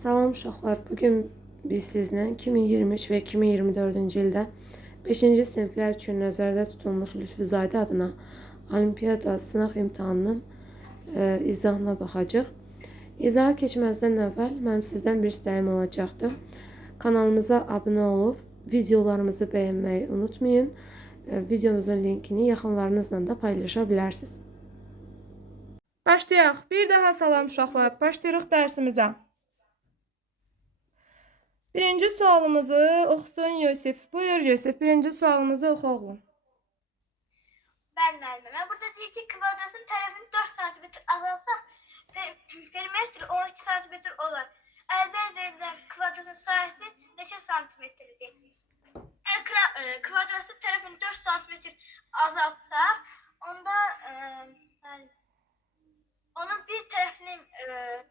Salam uşaqlar, bugün biz sizlə 2023 və 2024-cü ildə 5-ci siniflər üçün nəzərdə tutulmuş Lütfüzadə adına Olimpiada sınaq imtahanının izahına baxacaq. İzaha keçməzdən əvvəl mənim sizdən bir istəyim olacaqdır. Kanalımıza abunə olub, videolarımızı bəyənməyi unutmayın. Videomuzun linkini yaxınlarınızla da paylaşa bilərsiniz. Başlayaq. Bir daha salam uşaqlar. Başlayırıq dərsimizə. Birinci sualımızı oxusun Yusif. Buyur Yusif. Birinci sualımızı oxu oğlum. Ben müəllimə. Burada deyir ki, kvadratın tərəfini 4 cm azalsaq, perimetr 12 cm olar. Əldə verilən kvadratın sahəsi neçə santimetrdir? Kvadratın tərəfini 4 cm azaltsaq, onda onun bir tərəfinin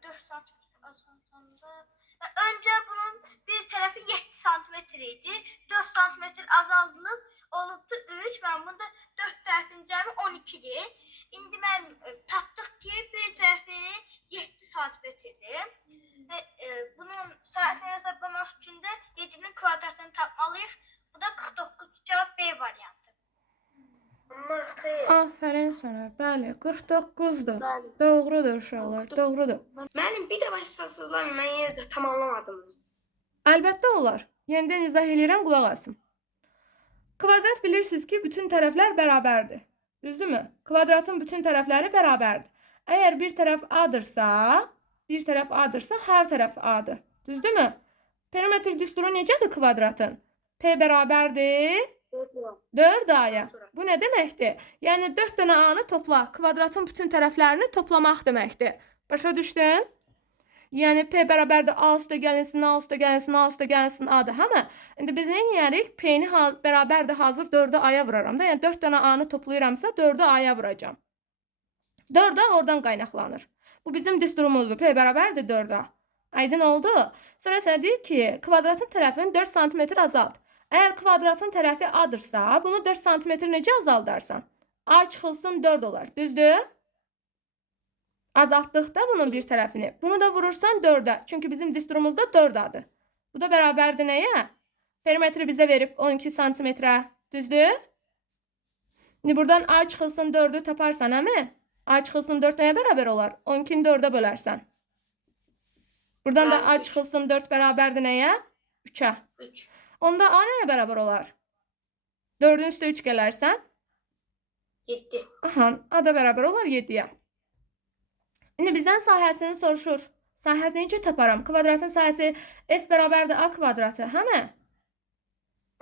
4 cm azaltanda öncə bunun bir tərəfi 7 cm idi. 4 cm azaldılıb olubdu 3. Mən bunda 4 tərəfinin cəmi 12-dir. İndi mən tapdıq ki, bir tərəfini 7 cm-dir. Və bunun sahəsini hesablamaq üçün də 7-nin kvadratını tapmalıyıq. Bu da 49. Cavab B variantı. Aferin sənə. Bəli, 49-dur. Doğrudur uşaqlar, doğrudur. Müəllim, bir də başlasızlar, mən yenə də tamamlamadım. Əlbəttə olar. Yenidən izah edirəm, qulaq asın. Kvadrat bilirsiniz ki, bütün tərəflər bərabərdir. Düzdürmü? Kvadratın bütün tərəfləri bərabərdir. Əgər bir tərəf A-dırsa, hər tərəf A-dır. Düzdürmü? Perimetr düsturu necədir kvadratın? P bərabərdir 4A-ya. Bu nə deməkdir? Yəni 4 dənə A-nı topla. Kvadratın bütün tərəflərini toplamaq deməkdir. Başa düşdün? Yəni P bərabərdir A üstə gəlinsin, A üstə gəlinsin, A üstə gəlinsin A-dır. Həmə? İndi biz nə edərik? P-ni bərabərdir hazır 4-ü A-ya vuraram da. Yəni 4 dənə A-nı toplayıramsa 4-ü A-ya vuracam. 4-A oradan qaynaqlanır. Bu bizim düsturumuzdur. P bərabərdir 4-A. Aydın oldu. Sonra sənə deyir ki, kvadratın tərəfini 4 cm azalt. Əgər kvadratın tərəfi A-dırsa, bunu 4 cm necə azaldarsan? A çıxılsın 4 olar. Düzdür? Azaltdıqda bunun bir tərəfini. Bunu da vurursan 4-ə. Çünki bizim düsturumuzda 4-adır. Bu da bərabərdir nəyə? Perimetri bizə verib 12 cm-ə. Düzdür? İndi buradan A çıxılsın 4-ü taparsan, əmi? A çıxılsın 4 nəyə bərabər olar? 12-ni 4-ə bölərsən. Buradan da A çıxılsın 4 bərabərdir nəyə? 3-ə. 3. Onda A nəyə bərabər olar? 4-ün üstə 3 gələrsən? 7. Aha, A da bərabər olar 7-yə. İndi bizdən sahəsini soruşur. Sahəsini necə taparam? Kvadratın sahəsi S bərabərdir A kvadratı, həmə?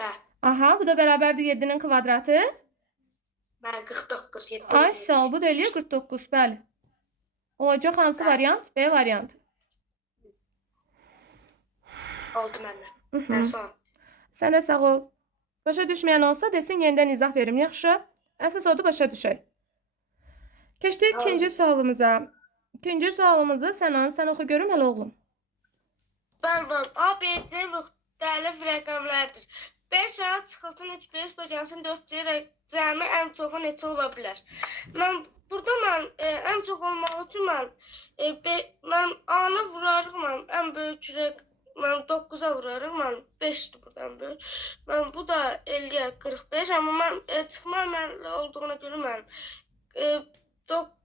Hə. Aha, bu da bərabərdir 7-nin kvadratı. Mən 49. 7. Ay, sağ ol, bu da eləyir 49, bəli. Olacaq hansı variant? B variantı. Oldu məndən. Mən son. Sən də sağ ol. Başa düşməyən olsa desin, yenidən izah verim, yaxşı? Əsas odur, başa düşək. Keçdik ikinci sualımıza. İkinci sualımızı sən oxu görüm hələ oğlum. Bəli, A, B, C müxtəlif rəqəmlərdir. 5 A çıxılsın 3, 5 da gəlsin 4 C cəmi ən çoxu neçə ola bilər? Burada ən çox olmaq üçün mən A-nı vurarıq, ən böyük rəqəm. Mən 9-a vurarıq, mən 5-dir buradan böyük. Bu da 50-yə 45, amma mən çıxma əməlli olduğuna görə mən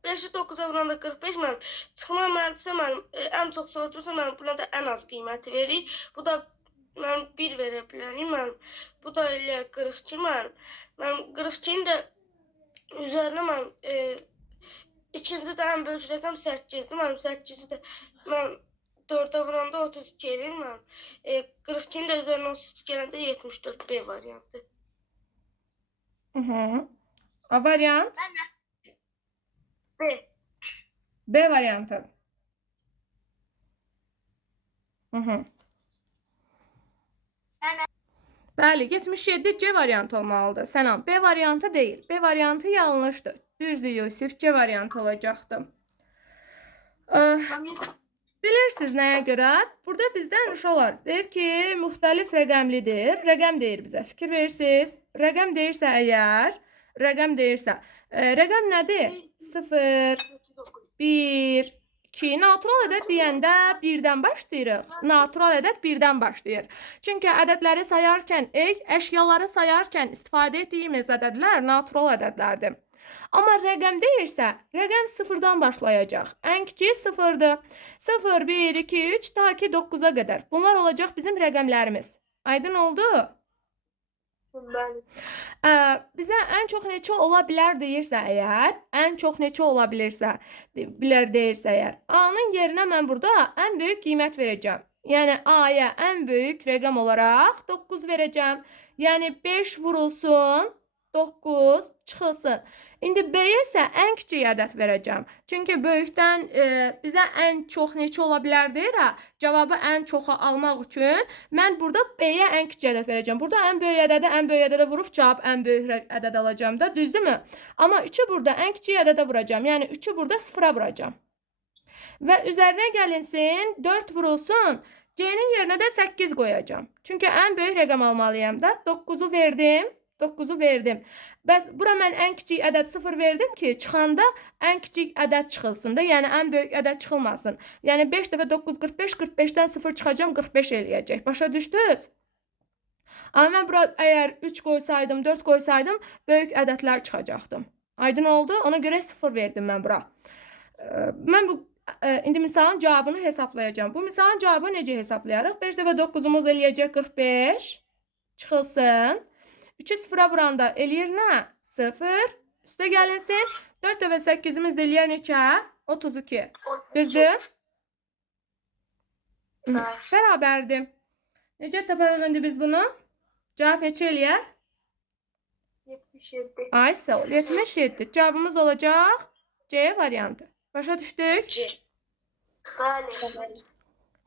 5-i 9-a vuranda 45, mən çıxma əməllidirsə, mən ən çox soruşursa, mən buna da ən az qiyməti veririk. Bu da mən 1 verə bilərim, bu da 50-yə 42, mən 42-ni də üzərinə mən ikinci də ən böyük rəqəm 8-dir, mən 8-i də mən 4-ə vuranda 32 edir, mən 42-ni də üzərinə 32 gələndə 74 B variantı. A variant? B. B variantı. Bəli, 77 C variantı olmalıdır. Sənam, B variantı deyil. B variantı yanlışdır. Düzdür Yusif, C variantı olacaqdı. Bilirsiniz nəyə görə? Burada bizdən uşaqlar deyir ki, müxtəlif rəqəmlidir. Rəqəm deyir bizə. Fikir verirsiniz. Rəqəm deyirsə əgər, rəqəm nədir? 0, 1, 2. Natural ədəd deyəndə 1-dən başlayırıq. Natural ədəd 1-dən başlayır. Çünki ədədləri sayarkən, əşyaları sayarkən istifadə etdiyimiz ədədlər natural ədədlərdir. Amma rəqəm deyirsə, rəqəm 0-dan başlayacaq. Ən kiçiyi 0-dır. 0, 1, 2, 3, ta ki 9-a qədər. Bunlar olacaq bizim rəqəmlərimiz. Aydın oldu? Bizə ən çox neçə ola bilər deyirsə əgər, ən çox neçə ola bilirsə, deyirsə əgər, A-nın yerinə mən burada ən böyük qiymət verəcəm. Yəni A-ya ən böyük rəqəm olaraq 9 verəcəm. Yəni 5 vurulsun, 9 çıxılsın. İndi B-yə isə ən kiçik ədəd verəcəm. Çünki böyükdən bizə ən çox neçə ola bilər deyir, cavabı ən çoxa almaq üçün mən burada B-yə ən kiçik ədəd verəcəm. Burada ən böyük ədədə vurub cavab ən böyük ədəd alacağım da, düzdürmü? Amma 3-ü burada ən kiçik ədədə vuracağım. Yəni 3-ü burada 0-a vuracağım. Və üzərinə gəlinsin, 4 vurulsun. C-nin yerinə də 8 qoyacağım. Çünki ən böyük rəqəm almalıyam da. 9-u verdim. 9-u verdim. Bəs bura mən ən kiçik ədəd 0 verdim ki, çıxanda ən kiçik ədəd çıxılsın da, yəni ən böyük ədəd çıxılmasın. Yəni 5 dəfə 9 45, 45-dən 0 çıxacağım, 45 eləyəcək. Başa düşdünüz? Amma mən bura əgər 3 qoysaydım, 4 qoysaydım, böyük ədədlər çıxacaqdım. Aydın oldu? Ona görə 0 verdim mən bura. Mən indi misalın cavabını hesablayacağım. Bu misalın cavabını necə hesablayarıq? 5 dəfə 9-umuz eləyəcək 45. Çıxılsın. 3'ü 0'a vuranda eləyir nə? 0. Üstə gəlinsin. 4 dəfə 8'imiz də eləyər neçə? 32. Düzdür? Bərabərdir. Necə taparıq indi biz bunu? Cavab neçə eləyər? 77. Ay sağ ol. 77. Cavabımız olacaq C variantı. Başa düşdük? C. Bəli.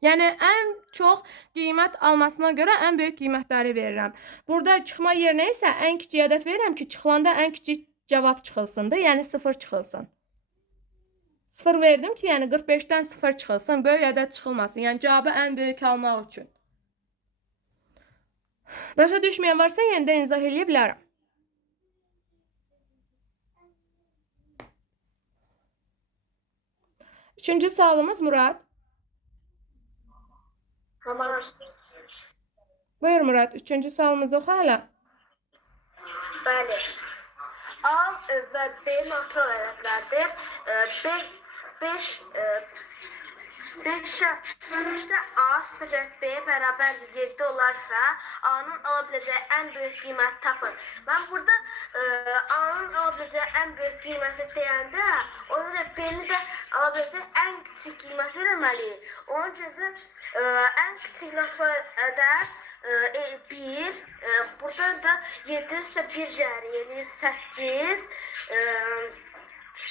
Yəni ən çox qiymət almasına görə ən böyük qiymətləri verirəm. Burada çıxma yerinə isə ən kiçik ədəd verirəm ki, çıxılanda ən kiçik cavab çıxılsın da, yəni 0 çıxılsın. 0 verdim ki, yəni 45-dən 0 çıxılsın, böyük ədəd çıxılmasın. Yəni cavabı ən böyük almaq üçün. Başa düşməyən varsa yenidən izah eləyə bilərəm. Üçüncü sualımız Murad. Tamam. Buyur Murad, üçüncü sualımız oxu hələ. Bəli. A və B natural ədədlərdir. 5'də A sıfır B bərabər 7 olarsa, A'nın ala biləcəyi ən böyük qiyməti tapın. Mən burada A'nın ala biləcəyi ən böyük qiyməti deyəndə, ona da B'ni də ala biləcəyi ən kiçik qiyməti eləməliyik. Onun üçün ən kiçik natural ədəd 1, buradan da 7 üstə 1 cəri yenir 8,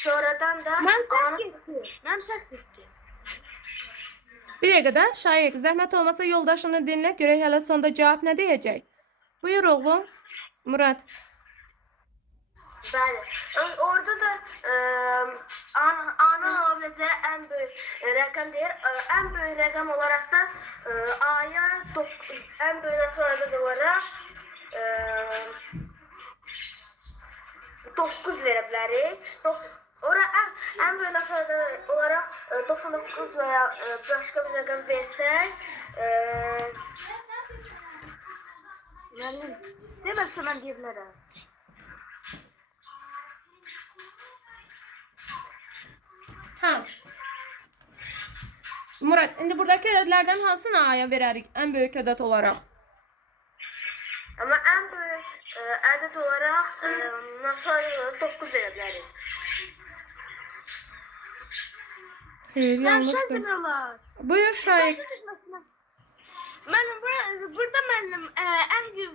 sonradan da Mənim səs getdi. Bir dəqiqə də Şayiq, zəhmət olmasa yoldaşını dinlə, görək hələ sonda cavab nə deyəcək? Buyur oğlum, Murad. Bəli. Orada da A'nın ala biləcəyi ən böyük rəqəm deyir. Ən böyük rəqəm olaraq da A'ya ən böyük rəqəm olaraq 9 verə bilərik. Ora ən böyük rəqəm olaraq 99 və ya başqa bir rəqəm versək, deməsə mən deyə bilərəm. Murad, indi buradakı ədədlərdən hansını A'ya verərik ən böyük ədəd olaraq? Amma ən böyük ədəd olaraq natural 9 verə bilərik. Xeyr, yanlışdır. Buyur Şayiq. Burada müəllim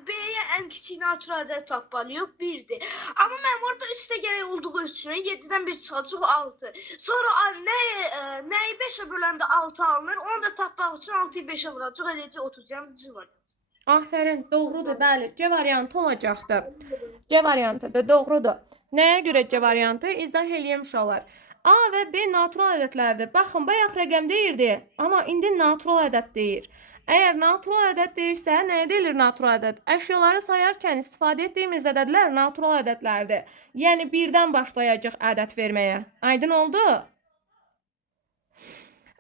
B-yə ən kiçik natural ədəd tapmalıyıq 1-dir. Amma mənim orada üstə gərək olduğu üçün 7-dən 1 çıxacaq 6. Sonra nəyi 5-ə böləndə 6 alınır, onu da tapmaq üçün 6-yı 5-ə vuracaq, eləcə 30 C var. Aferin, doğrudur, bəli. C variantı olacaqdır. C variantı da doğrudur. Nəyə görə C variantı? İzah eləyəm uşaqlar. A və B natural ədədlərdir. Baxın, bayaq rəqəm deyirdi, amma indi natural ədəd deyir. Əgər natural ədəd deyirsə, nəyə deyilir natural ədəd? Əşyaları sayarkən istifadə etdiyimiz ədədlər natural ədədlərdir. Yəni 1-dən başlayacaq ədəd verməyə. Aydın oldu?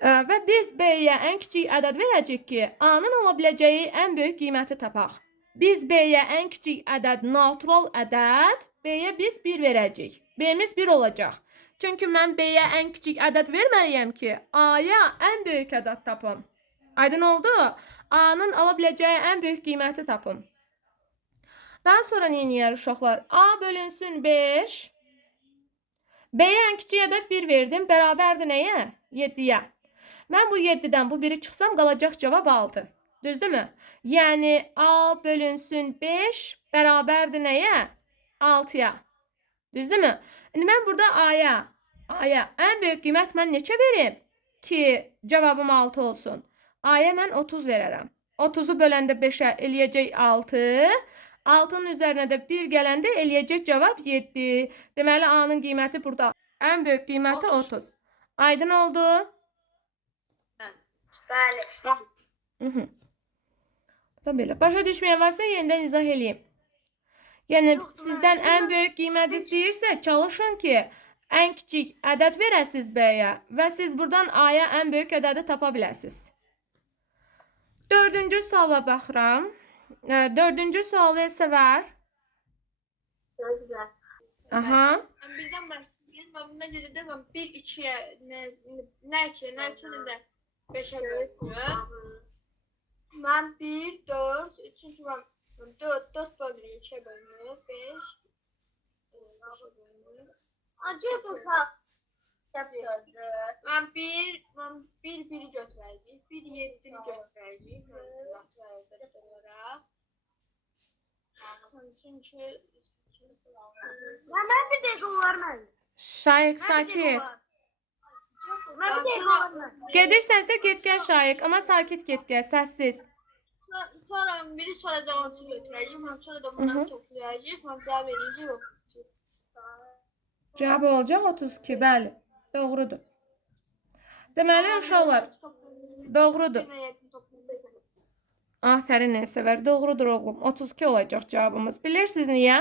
Və biz B-yə ən kiçik ədəd verəcəyik ki, A-nın ala biləcəyi ən böyük qiyməti tapaq. Biz B-yə ən kiçik ədəd natural ədəd, B-yə biz 1 verəcəyik. B-miz 1 olacaq. Çünki mən B-yə ən kiçik ədəd verməliyəm ki, A-ya ən böyük ədəd tapım. Aydın oldu? A-nın ala biləcəyi ən böyük qiyməti tapım. Daha sonra nə edir uşaqlar? A bölünsün 5. B-yə ən kiçik ədəd 1 verdim. Bərabərdir nəyə? 7-yə. Mən bu 7-dən bu 1-i çıxsam qalacaq cavab 6. Düzdürmü? Yəni A bölünsün 5 bərabərdir nəyə? 6-ya. Düzdürmü? İndi mən burada A'ya ən böyük qiymət mən neçə verim ki, cavabım 6 olsun? A'ya mən 30 verərəm. 30-u böləndə 5-ə eləyəcək 6. 6-nın üzərinə də 1 gələndə eləyəcək cavab 7. Deməli, A-nın qiyməti burada. Ən böyük qiyməti 30. Aydın oldu? Bəli. Bu da belə. Başa düşməyən varsa yenidən izah eləyim. Yəni sizdən ən böyük qiymət istəyirsə, çalışın ki, ən kiçik ədəd verəsiniz B-yə və siz buradan A-ya ən böyük ədədi tapa biləsiniz. 4-cü suala baxıram. 4-cü sualı isə var. Çok güzel. Aha. Ben birden başlayayım. Ben bundan önce de ben 1 2'ye ne 2'ye de 5'e bölüyorum. Ben 1 4 3. Ben 4 bölüyorum 3'e bölüyorum 5 Acı tuşa yapıyordu. ben 1'i göstereceğim. 1 7'ni göstereceğim. Ben bir dakika varmam. Şayıq sakit. Ben bir dakika varmam. Gedirsənsə get gəl Şayıq, amma sakit get gəl, səssiz. Sonra biri sonra da onu götüreceğim. Sonra da bunları toplayacağım. Sonra daha verince yok. Cavab olacaq 32, bəli. Doğrudur. Deməli uşaqlar, doğrudur. Afərin Nəsəvər, doğrudur oğlum. 32 olacaq cavabımız. Bilirsiniz niyə?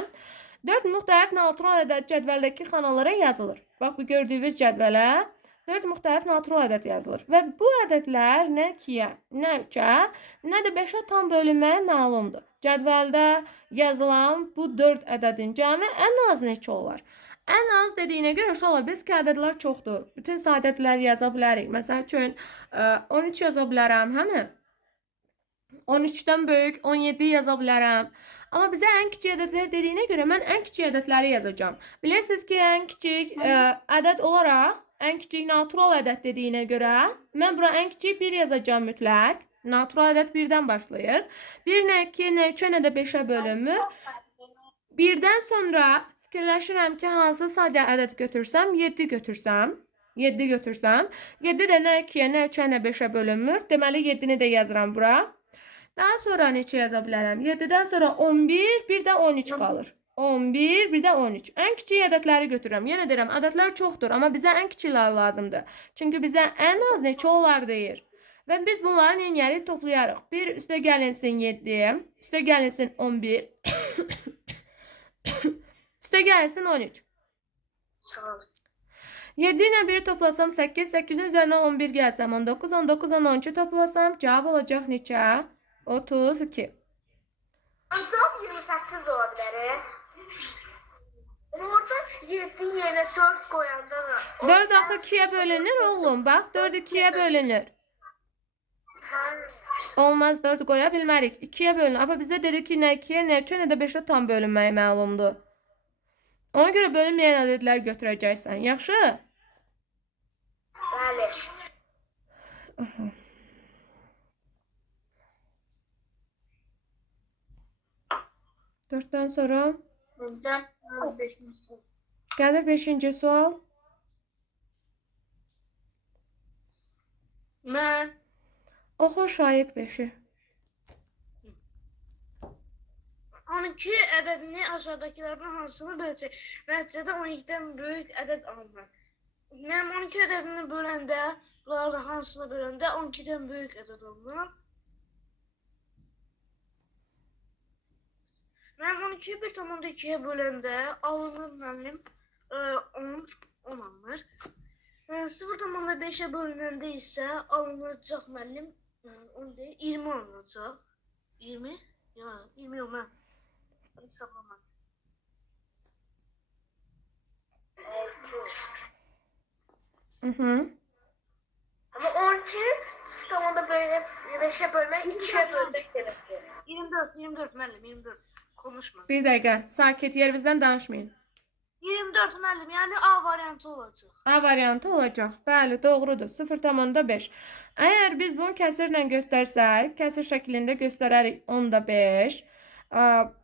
4 müxtəlif natural ədəd cədvəldəki xanalara yazılır. Bax, bu gördüyünüz cədvələ 4 müxtəlif natural ədəd yazılır. Və bu ədədlər nə 2-yə, nə 3-ə, nə də 5-ə tam bölünməyə məlumdur. Cədvəldə yazılan bu 4 ədədin cəmi ən az neçə olar? Ən az dediyinə görə uşaqlar, biz ki, ədədlər çoxdur. Bütün saydətləri yaza bilərik. Məsəl üçün, 13 yaza bilərəm, həmi? 13-dən böyük 17 yaza bilərəm. Amma bizə ən kiçik ədədlər dediyinə görə mən ən kiçik ədədləri yazacağım. Bilirsiniz ki, ən kiçik ədəd olaraq, ən kiçik natural ədəd dediyinə görə mən bura ən kiçik 1 yazacağım mütləq. Natural ədəd 1-dən başlayır. 1 nə 2, nə 3-ə, nə də 5-ə bölünmür. 1-dən sonra fikirləşirəm ki, hansı sadə ədəd götürsəm, 7 götürsəm. 7 götürsəm. 7 də nə 2-yə, nə 3-ə, nə 5-ə bölünmür. Deməli, 7-ni də yazıram bura. Daha sonra neçə yaza bilərəm? 7-dən sonra 11, bir də 13 qalır. 11, bir də 13. Ən kiçik ədədləri götürürəm. Yenə deyirəm, ədədlər çoxdur, amma bizə ən kiçiklər lazımdır. Çünki bizə ən az neçə olar deyir. Və biz bunları neyniyərik? Toplayarıq. 1 üstə gəlinsin 7, üstə gəlinsin 11, üstə gəlinsin 13. 7 ilə 1'i toplasam 8, 8'in üzərinə 11 gəlsəm 19, 19'dan 13'ü toplasam cavab olacaq neçə? 32. Cevap 28 olabilir. Orada 7 yerine 4 koyanda da. 4 axı 2'yə bölünür oğlum. Bax, 4 2'yə bölünür. Olmaz, 4 qoya bilmərik. 2'yə bölünür. Amma bizə dedi ki, nə 2'yə, nə 3'ə, nə də 5'ə tam bölünməyi məlumdur. Ona görə bölünməyən ədədlər götürəcəksən. Yaxşı? Bəli. 4'dən sonra Önce 5'in soru. gəlir 5-ci sual. Ben Oxu Şayıq 5'i. 12 ədədini aşağıdakilərdən hansını böləcək? Nəticədə 12'dən böyük ədəd alınır. Mən 12 ədədini böləndə, bunlardan hansını böləndə 12'dən böyük ədəd alınır. Mən 12'yi 1,2'ye böləndə alınır mənim 10 alınır. 0,5'e bölünəndə isə alınacaq müəllim. Onu deyir, 20 alınacaq. 20? Ya, 20 yox, mən hesablamadım. 6. Ama 12 0,5'e bölmek 2'ye bölmek gerekiyor. 24 müəllim, 24. Konuşma. Bir dəqiqə, sakit, yerimizdən danışmayın. 24 müəllim, yəni A variantı olacaq. A variantı olacaq. Bəli, doğrudur. 0,5. Əgər biz bunu kəsirlə göstərsək, kəsir şəklində göstərərik 10,5.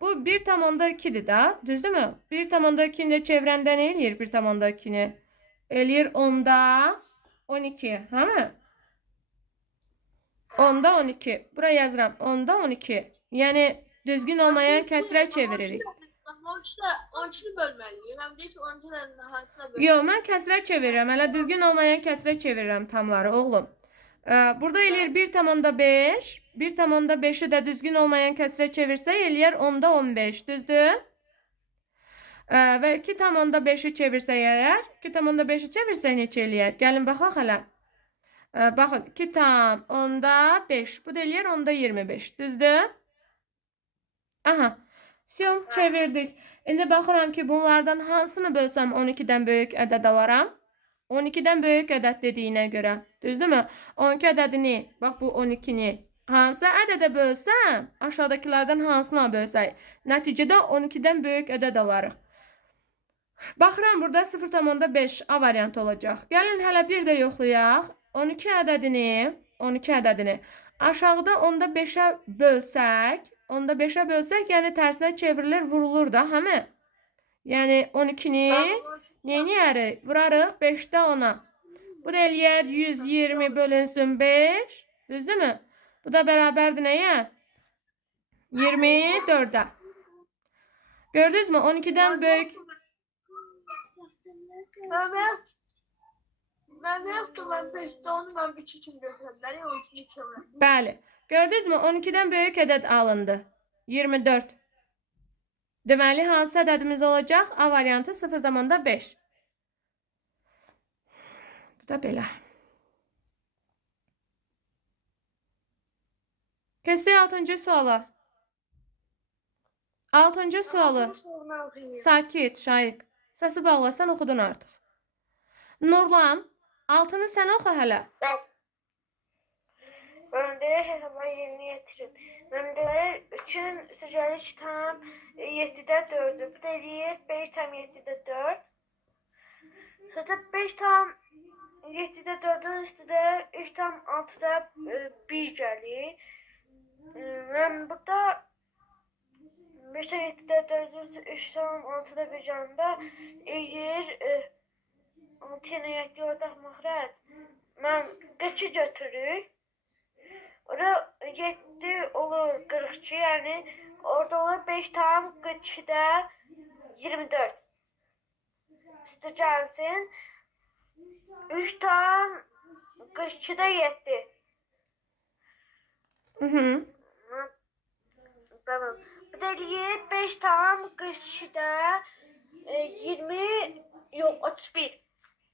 Bu 1,2-dir də, düzdürmü? 1,2-ni də çevirəndə nə eləyir 1,2-ni? Eləyir 10,12, hə mi? 10,12. Bura yazıram. 10,12. Yəni düzgün olmayan kəsirə çeviririk. 12'ni bölmeliyim. Hem de hiç 12'lerin hakkında bölmeliyim. Yox, mən kəsirə çevirirəm. Hələ düzgün olmayan kəsirə çevirirəm tamları, oğlum. Burada eləyir 1,5. 1,5-i də düzgün olmayan kəsirə çevirsək, eləyir 10,15, düzdür? Və 2,5-i çevirsək əgər, 2,5-i çevirsək neçə eləyər? Gəlin baxaq hələ. Baxın, 2,5. Bu da eləyir 10,25, düzdür? Aha. Şum, çevirdik. İndi baxıram ki, bunlardan hansını bölsəm 12-dən böyük ədəd alaram? 12-dən böyük ədəd dediyinə görə. Düzdürmü? 12 ədədini, bax bu 12-ni hansı ədədə bölsəm, aşağıdakilərdən hansına bölsək, nəticədə 12-dən böyük ədəd alarıq. Baxıram, burada 0,5 A variantı olacaq. Gəlin hələ bir də yoxlayaq. 12 ədədini aşağıda 10,5-ə bölsək, 10,5'e bölsək, yəni tərsinə çevrilir, vurulur da, həmi? Yəni 12-ni neyini vurarıq? 5-də 10-a. Bu da eləyər 120 bölünsün 5. Düzdürmü? Bu da bərabərdir nəyə? 24'ə. Gördünüz mü? 12'dən böyük. Ben yaptım. Ben 5'te onu ben bir için götürdüler. Ya o için içiyorum. Bəli. Gördünüz mü? 12'dən böyük ədəd alındı. 24. Deməli, hansı ədədimiz olacaq? A variantı 0,5. Bu da belə. Keçdik 6-cı suala. 6-cı sualı. Sakit, Şaiq. Səsi bağlasan oxudun artıq. Nurlan, 6-nı sən oxu hələ. Öndəyə hesabla yerini yetirim. Öndəyə 3'ün sıcaqlığı tam 7'də 4'dür. Bu da eləyir 5 tam 7'də 4. Sonra 5 tam 7'də 4'ün üstüdə 3 tam 6'da 1 gəlir. Mən burada 5 tam 7'də 4'ün 3 tam 6'da 1 gəlində eləyir 6 yenə 7 orada məxrəc. Mən 5'i götürürük. Orada 7 olur 42, yani orada olur 5 tam 42'de 24. Üstü gelsin. 3 tam 42'de 7. Hı. Tamam. Bu da 5 tam 42'de 20 yok 31.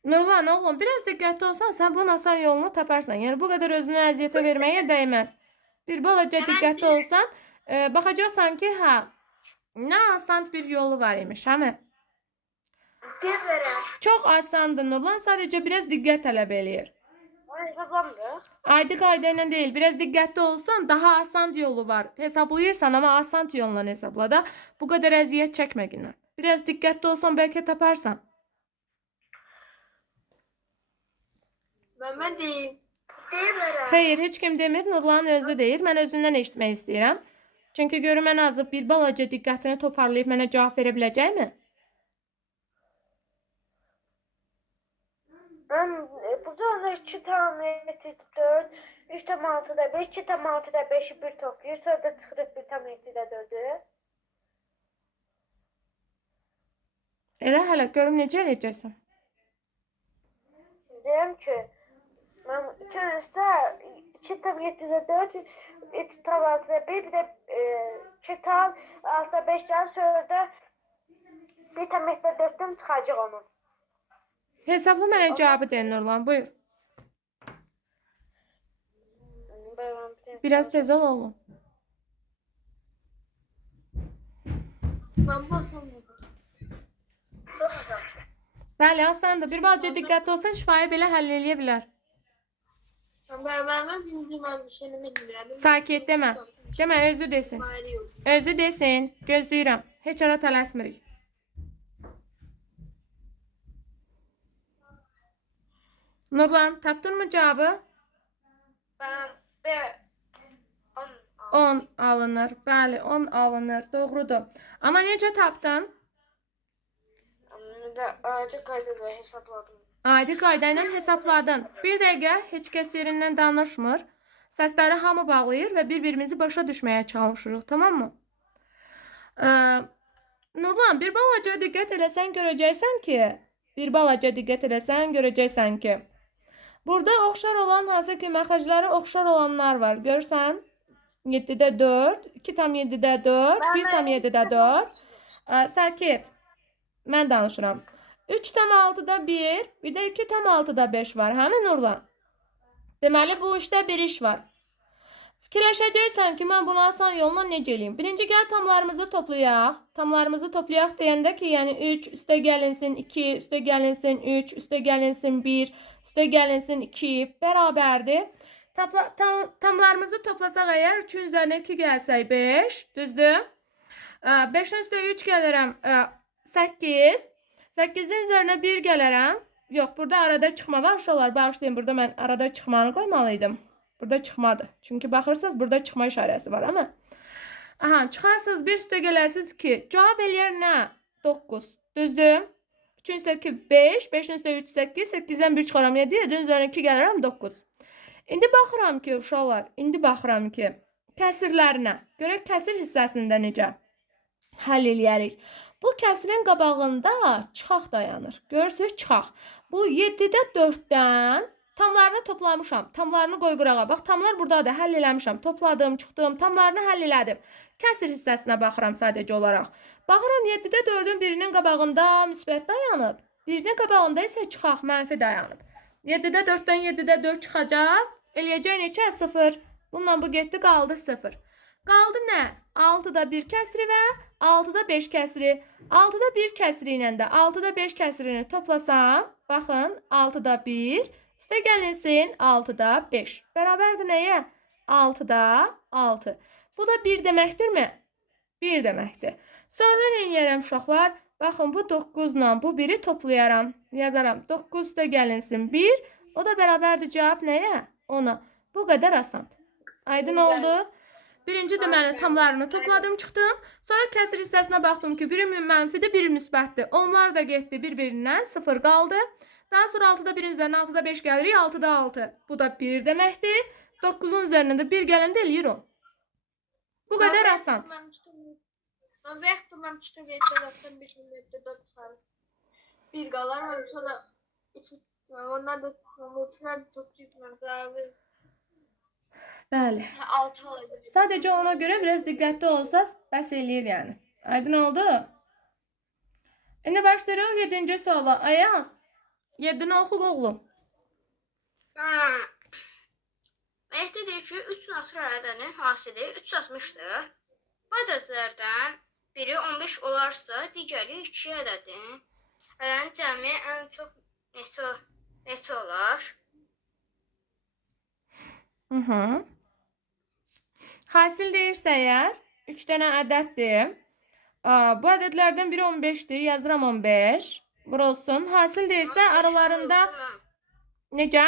Nurlan, oğlum, biraz diqqətli olsan, sən bunun asan yolunu taparsan. Yəni, bu qədər özünü əziyyətə verməyə dəyməz. Bir balaca diqqətli olsan, baxacaqsan ki, hə, nə asan bir yolu var imiş, hə mi? Çox asandır, Nurlan, sadəcə biraz diqqət tələb eləyir. Aydı qayda ilə deyil, biraz diqqətli olsan, daha asan yolu var. Hesablayırsan, amma asan yolla hesabla da, bu qədər əziyyət çəkməginlə. Biraz diqqətli olsan, bəlkə taparsan. Ben deyim. Xeyr, heç kim demir, Nurlanın özü deyir. Mən özündən eşitmək istəyirəm. Çünki görüm ən azı bir balaca diqqətini toparlayıb mənə cavab verə biləcəkmi? Ben burada 2 tam 4, 3 tam 6'da 5, 2 tam 6'da 5'i bir topluyor. Sonra da çıxırıq 1 tam 7'də 4'ü. Elə hələ görüm necə eləyəcəksən. Deyim ki, ben 2 tam 7'də 4, 2 tam 6'da 1, bir de 2 tam 6'da 5 sonra da 1 tam 7'də 4'ten çıxacaq onu. Hesabla mənə cavabı deyin Nurlan. Buyur. Biraz tez ol oğlum. Ben basamadım. Çox asan. Bəli, asandır. Bir balaca diqqətli olsan şifayı belə həll eləyə bilər. Ben birinci ben bir şeyini bilmiyorum. Sakit demə. Demə, özü desin. Fayda yok. Özü desin. Gözləyirəm. Heç ara tələsmirik. Nurlan, tapdınmı cavabı? Ben 10 alınır. Bəli, 10 alınır. Doğrudur. Amma necə tapdın? acı qaydada hesapladım. Adi qayda ilə hesabladın. Bir dəqiqə heç kəs yerindən danışmır. Səsləri hamı bağlayır və bir-birimizi başa düşməyə çalışırıq, tamam mı? Nurlan, bir balaca diqqət eləsən görəcəksən ki, burada oxşar olan hansı ki məxrəcləri oxşar olanlar var. Görsən? 7-də 4, 2,7-də 4, 1,7-də 4. Sakit. Mən danışıram. 3,6-da 1, bir də 2,6-da 5 var. Həmin Nurlan. Deməli, bu işdə bir iş var. Fikirləşəcəksən ki, mən bunu asan yolla necə eləyim? Birinci, gəl tamlarımızı toplayaq. Tamlarımızı toplayaq deyəndə ki, yəni 3, üstə gəlinsin 2, üstə gəlinsin 3, üstə gəlinsin 1, üstə gəlinsin 2, bərabərdir. Tamlarımızı toplasaq əgər, 3-ün üzərinə 2 gəlsək 5, düzdür? 5-in üstə 3 gəlirəm 8, 8-in üzərinə 1 gələrəm. Yox, burada arada çıxma var, uşaqlar, bağışlayın, burada mən arada çıxmanı qoymalıydım. Burada çıxmadı. Çünki baxırsınız, burada çıxma işarəsi var, ama. Aha, çıxarsınız, bir üstə gələrsiniz 2. Cavab eləyər nə? 9. Düzdür? 3-ün üstə 2, 5. 5-in üstə 3, 8. 8-dən 1 çıxaram 7. 7-nin üzərinə 2 gəlirəm 9. İndi baxıram ki, uşaqlar, kəsirlərinə. Görək kəsir hissəsində necə həll eləyərik. Bu kəsirin qabağında çıxaq dayanır. Görürsünüz, çıxaq. Bu 7-də 4-dən tamlarını toplamışam. Tamlarını qoy qırağa. Bax, tamlar buradadır. Həll eləmişəm. Topladım, çıxdım. Tamlarını həll elədim. Kəsir hissəsinə baxıram sadəcə olaraq. Baxıram 7-də 4-ün birinin qabağında müsbət dayanıb. Birinin qabağında isə çıxaq, mənfi dayanıb. 7-də 4-dən 7-də 4 çıxacaq. Eləyəcək neçə? 0. Bununla bu getdi, qaldı 0. Qaldı nə? 6-da 1 kəsiri və 6-da 5 kəsiri. 6-da 1 kəsiri ilə də 6-da 5 kəsirini toplasam, baxın, 6-da 1, üstə gəlinsin 6-da 5. Bərabərdir nəyə? 6-da 6. Bu da 1 deməkdirmi? 1 deməkdir. Sonra nə edərəm uşaqlar? Baxın, bu 9 ilə bu 1-i toplayaram. Yazaram. 9 üstə gəlinsin 1. O da bərabərdir cavab nəyə? 10-a. Bu qədər asan. Aydın oldu. Birinci deməli tamlarını topladım, çıxdım. Sonra kəsir hissəsinə baxdım ki, biri mənfidir, biri müsbətdir. Onlar da getdi bir-birindən, 0 qaldı. Daha sonra 6-da 1-in üzərinə 6-da 5 gəlirik, 6-da 6. Bu da 1 deməkdir. 9-un üzərinə də 1 gələndə eləyir 10. Bu qədər asan. Ben bekledim, ben çıktım, bir kilometre 4 saat. Bir galar, sonra onlar da motorlar toplayıp ben Bəli. 6 alacağım. Sadəcə ona görə biraz diqqətli olsaz, bəs eləyir yəni. Aydın oldu? İndi başlayırıq 7-ci suala. Ayaz, 7-ni oxu oğlum. Mehdi deyir ki, 3 nasır ədədinin hasili 360-dır. Bu ədədlərdən biri 15 olarsa, digəri 2 ədədin. Ədədin cəmi ən çox neçə olar? Hasil deyirsə əgər, 3 dənə ədəddir. Bu ədədlərdən biri 15-dir, yazıram 15. Vurulsun. Hasil deyirsə aralarında necə?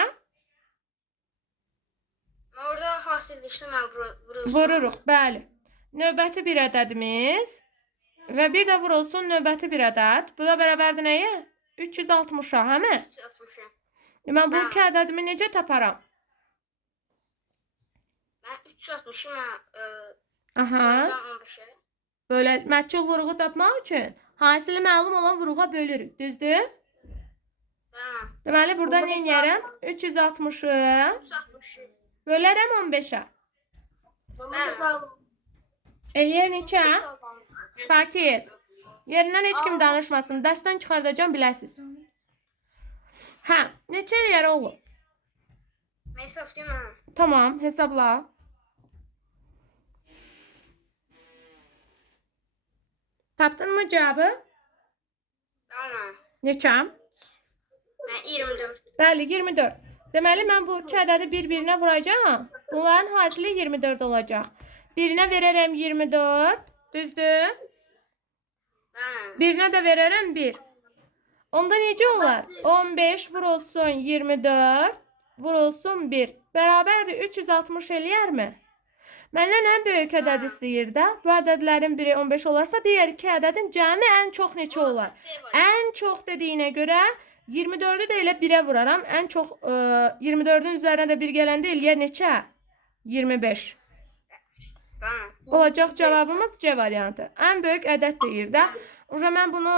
Orada hasil deyirsə mən vurulsun. Vururuq, bəli. Növbəti bir ədədimiz və bir də vurulsun növbəti bir ədəd. Bu da bərabərdir nəyə? 360-a, həmi? 360-a. Mən bu iki ədədimi necə taparam? Mən 360-ı Aha. 15-ə. Böyle məchul vuruğu tapmaq üçün hasili məlum olan vuruğa bölürük. Düzdür? Deməli burada nə edərəm? 360-ı 360-ı. bölərəm 15-ə. Eləyər neçə? Sakit. Yerindən heç kim danışmasın. Dərsdən çıxardacağım, biləsiz. Hə, neçə eləyər oğlum? Mesaf değil mi? Tamam, hesabla. Tapdın mı cevabı? Tamam. Neçə? Ben 24. Bəli, 24. Deməli, mən bu iki ədədi bir-birinə vuracağam. Bunların hasili 24 olacaq. Birinə verərəm 24, düzdür? Tamam. Birinə də verərəm 1. Onda necə olar? 15 vurulsun 24, vurulsun 1. Bərabərdir 360 eləyərmi? Məndən ən böyük ədəd istəyir də. Bu ədədlərin biri 15 olarsa, digər iki ədədin cəmi ən çox neçə olar? Ən çox dediyinə görə 24'ü də elə 1'ə vuraram. Ən çox 24'ün üzərinə də 1 gələndə eləyər neçə? 25. Tamam. Olacaq cavabımız C variantı. Ən böyük ədəd deyir də. Uca mən bunu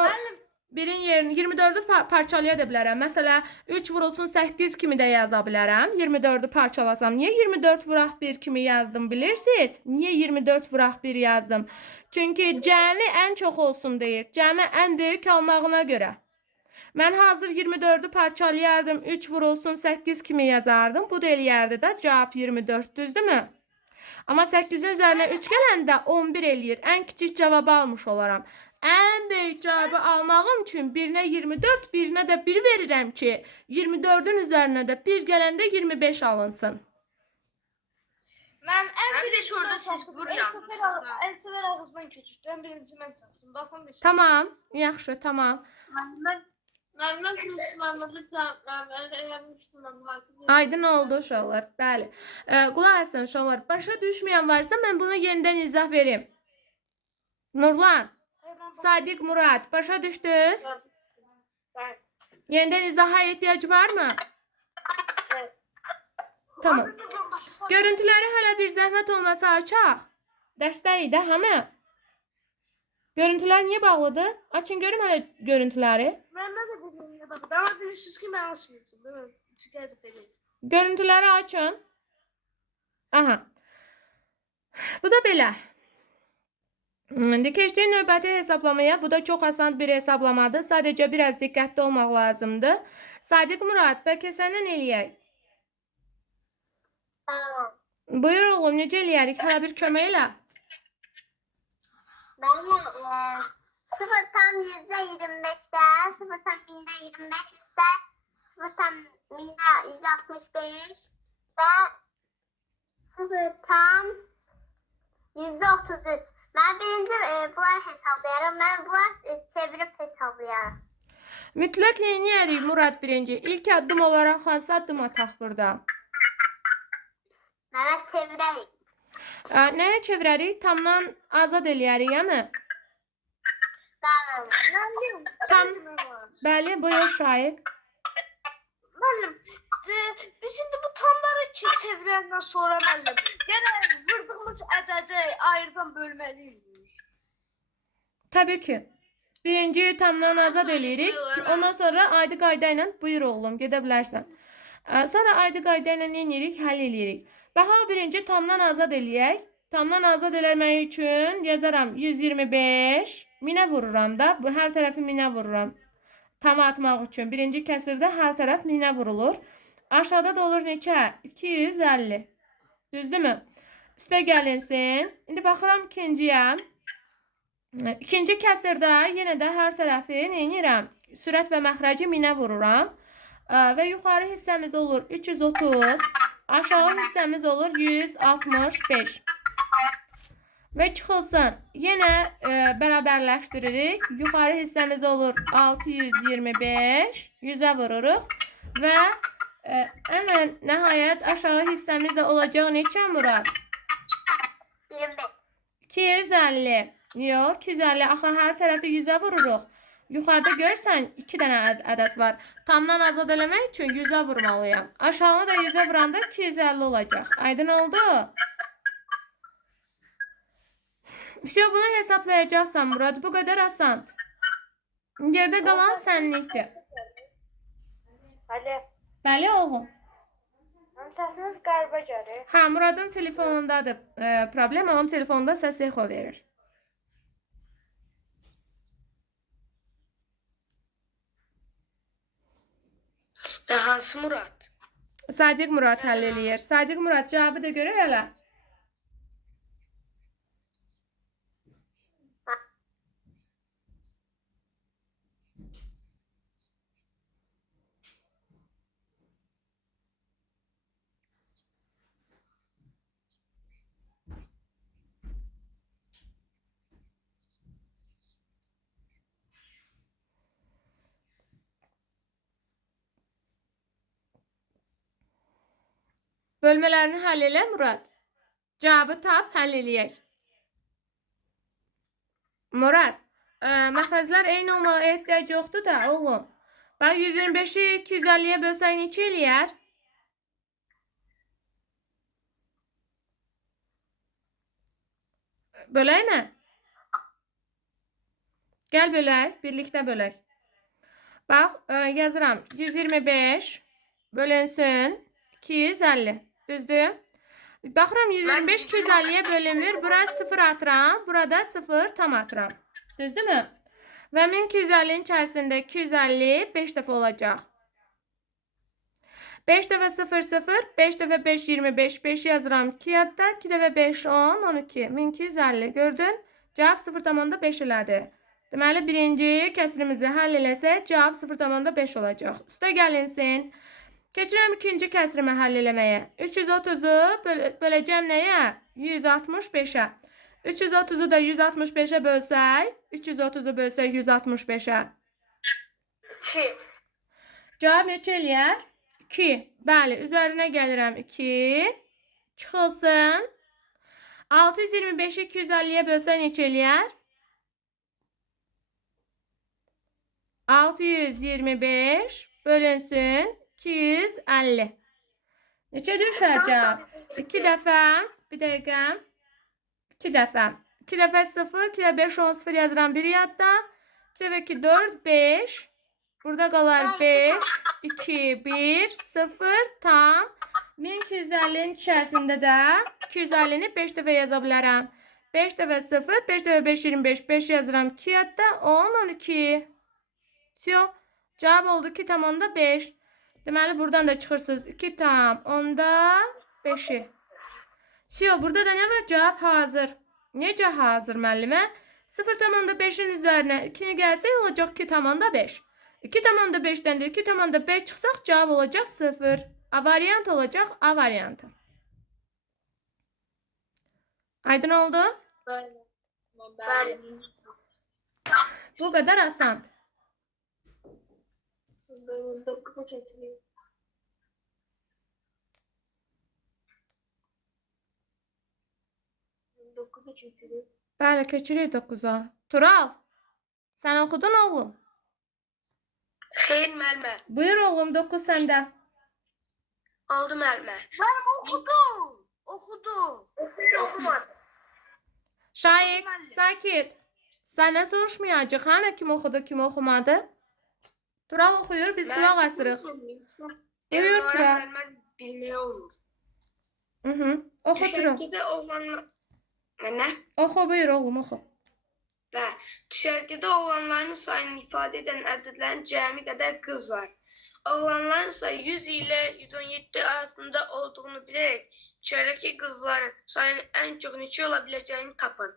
birin yerini 24'ü parçalaya da bilərəm. Məsələ 3 vurulsun 8 kimi də yaza bilərəm. 24'ü parçalasam. Niyə 24 vuraq 1 kimi yazdım bilirsiniz? Niyə 24 vuraq 1 yazdım? Çünki cəmi ən çox olsun deyir. Cəmi ən böyük olmağına görə. Mən hazır 24'ü parçalayardım. 3 vurulsun 8 kimi yazardım. Bu da eləyərdi də. Cavab 24 düzdürmü? Amma 8'in üzərinə 3 gələndə 11 eləyir. Ən kiçik cavabı almış olaram. Ən böyük cavabı almağım üçün birinə 24, birinə də 1 verirəm ki, 24'ün üzərinə də 1 gələndə 25 alınsın. Ben Ben bir de şurada siz vur yazmışsınız. En sefer ağzından küçükten birinci ben taptım. Bakın bir şey. Tamam, yaxşı, tamam. Ben Müslümanlığı ben yapmıştım. Aydın oldu uşaqlar. Bəli. Qulaq asın uşaqlar. Başa düşməyən varsa mən buna yenidən izah verim. Nurlan, Sadiq, Murad, başa düşdünüz? Yenidən izaha ehtiyac var mı? Evet. Tamam. Görüntüləri hələ bir zəhmət olmasa açaq. Dərsdəyik də hamı. Görüntülər niyə bağlıdır? Açın görüm hələ görüntüləri. Ben de bilmiyorum. Ama bilirsiniz ki ben açmıyorsun değil mi? Çıkardı beni. Görüntüləri açın. Aha. Bu da belə. İndi keçdik növbəti hesablamaya. Bu da çox asan bir hesablamadır. Sadəcə biraz diqqətli olmaq lazımdır. Sadiq Murad, bəlkə səndən eləyək. Tamam. Buyur oğlum, necə eləyərik? Hələ bir kömək elə. Ben sıfırdan %25'de, sıfırdan binde 25'de, sıfırdan binde 165 ve sıfırdan %33. Ben birinci bunları hesaplayarım. Ben bunları çevirip hesaplayarım. Mütləq eləyərik Murad birinci. İlk addım olaraq hansı addım ataq burada? Mehmet çevireyim. Nəyə çevirərik? Tamdan azad eləyərik, yəni? Tamam. Tam. Bəli, buyur Şaiq. Müəllim, biz şimdi bu tamları iki çevirenden sonra müəllim, gene vurduğumuz ədədi ayrıdan bölmeliyiz. Təbii ki. Birinci tamdan azad eləyirik. Ondan sonra adi qayda ilə buyur oğlum, gedə bilərsən. Sonra adi qayda ilə nə edirik? Həll eləyirik. Bax, birinci tamdan azad eləyək. Tamdan azad eləmək üçün yazaram 125. Minə vururam da. Bu hər tərəfi minə vururam. Tam atmaq üçün. Birinci kəsirdə hər tərəf minə vurulur. Aşağıda da olur neçə? 250. Düzdürmü? Üstə gəlinsin. İndi baxıram ikinciyə. İkinci kəsirdə yenə də hər tərəfi nə edirəm? Sürət və məxrəci minə vururam. Və yuxarı hissəmiz olur 330. Aşağı hissəmiz olur 165. Və çıxılsın. Yenə bərabərləşdiririk. Yuxarı hissəmiz olur 625. 100'ə vururuq. Və ən nəhayət aşağı hissəmiz də olacaq neçə Murad? 25. 250. Yox, 250. Axı hər tərəfi 100'ə vururuq. Yuxarıda görürsən 2 dənə ədəd var. Tamdan azad eləmək üçün 100'ə vurmalıyam. Aşağını da 100'ə vuranda 250 olacaq. Aydın oldu? İşte bunu hesaplayacaqsan Murad. Bu qədər asan. Yerdə qalan sənlikdir. Hadi, Bəli oğlum. səsiniz qəribə gəlir. Hə, Muradın telefonundadır problem. Onun telefonunda səs echo verir. Hansı Murad? Sadiq Murad həll eləyir. Sadiq Murad cavabı da görək hələ. Bölmələrini həll elə Murad. Cavabı tap, həll eləyək. Murad, məxrəclər eyni olmağa ehtiyac yoxdur da oğlum. Bax 125-i 250-yə bölsək neçə eləyər? Bölək mi? Gəl bölək, birlikdə bölək. Bax, yazıram. 125 bölünsün 250. Düzdür? Baxıram 125 250-yə bölünmür. Bura 0 atıram. Burada 0 tam atıram. Düzdürmü? Və 1250-nin içərisində 250 5 dəfə olacaq. 5 dəfə 0 0, 5 dəfə 5 25, 5 yazıram 2 yadda, 2 dəfə 5 10, 12, 1250. Gördün? Cavab 0,5 elədi. Deməli, birinci kəsrimizi həll eləsək, cavab 0,5 olacaq. Üstə gəlinsin. Keçirəm ikinci kəsrimi həll eləməyə. 330-u böləcəm nəyə? 165-ə. 330-u da 165-ə bölsək, 330-u bölsək 165-ə. 2. Cavab neçə eləyər? 2. Bəli, üzərinə gəlirəm 2. Çıxılsın. 625-i 250-yə bölsək neçə eləyər? 625 bölünsün 250. Neçə düşər cavab? 2 dəfə, bir dəqiqə, 2 dəfə. 2 dəfə 0, 2 dəfə 5, 10, 0 yazıram 1 yadda. 2 dəfə 2, 4, 5. Burada qalar 5, 2, 1, 0, tam. 1250-nin içərisində də 250-ni 5 dəfə yaza bilərəm. 5 dəfə 0, 5 dəfə 5, 25, 5 yazıram 2 yadda, 10, 12. Siyo, cavab oldu 2 tam onda 5. Deməli, buradan da çıxırsınız 2 tam onda 5'i. Siyo, burada da ne var? Cevap hazır. Necə hazır müəllimə? 0 tam onda 5'in üzerine 2'ni gelsək olacaq 2 tam onda 5. 2 tam onda 5'den de 2 tam onda 5 çıxsaq cevap olacaq 0. A variant olacaq A variantı. Aydın oldu? Bəli. Bu kadar asan. Bəli, keçirik 9'a. Tural, sen okudun oğlum. Xeyr müəllimə. Buyur oğlum, 9 səndə. Oldu müəllimə. Ben okudum. Okudum. Oxumadım. Şahit, sakit. Senden soruşmayacaq, hə? Kim oxudu, kim oxumadı? Tural oxuyur, biz qulaq asırıq. Buyur Tural. Müəllimə bilmək olur. Oxu Tural. Düşərgədə oğlanlar... Nə? Oxu, buyur oğlum, oxu. Və düşərgədə oğlanların sayını ifadə edən ədədlərin cəmi qədər qız var. Oğlanların sayı 100 ilə 117 arasında olduğunu bilərək düşərgədəki qızların sayının ən çox neçə ola biləcəyini tapın.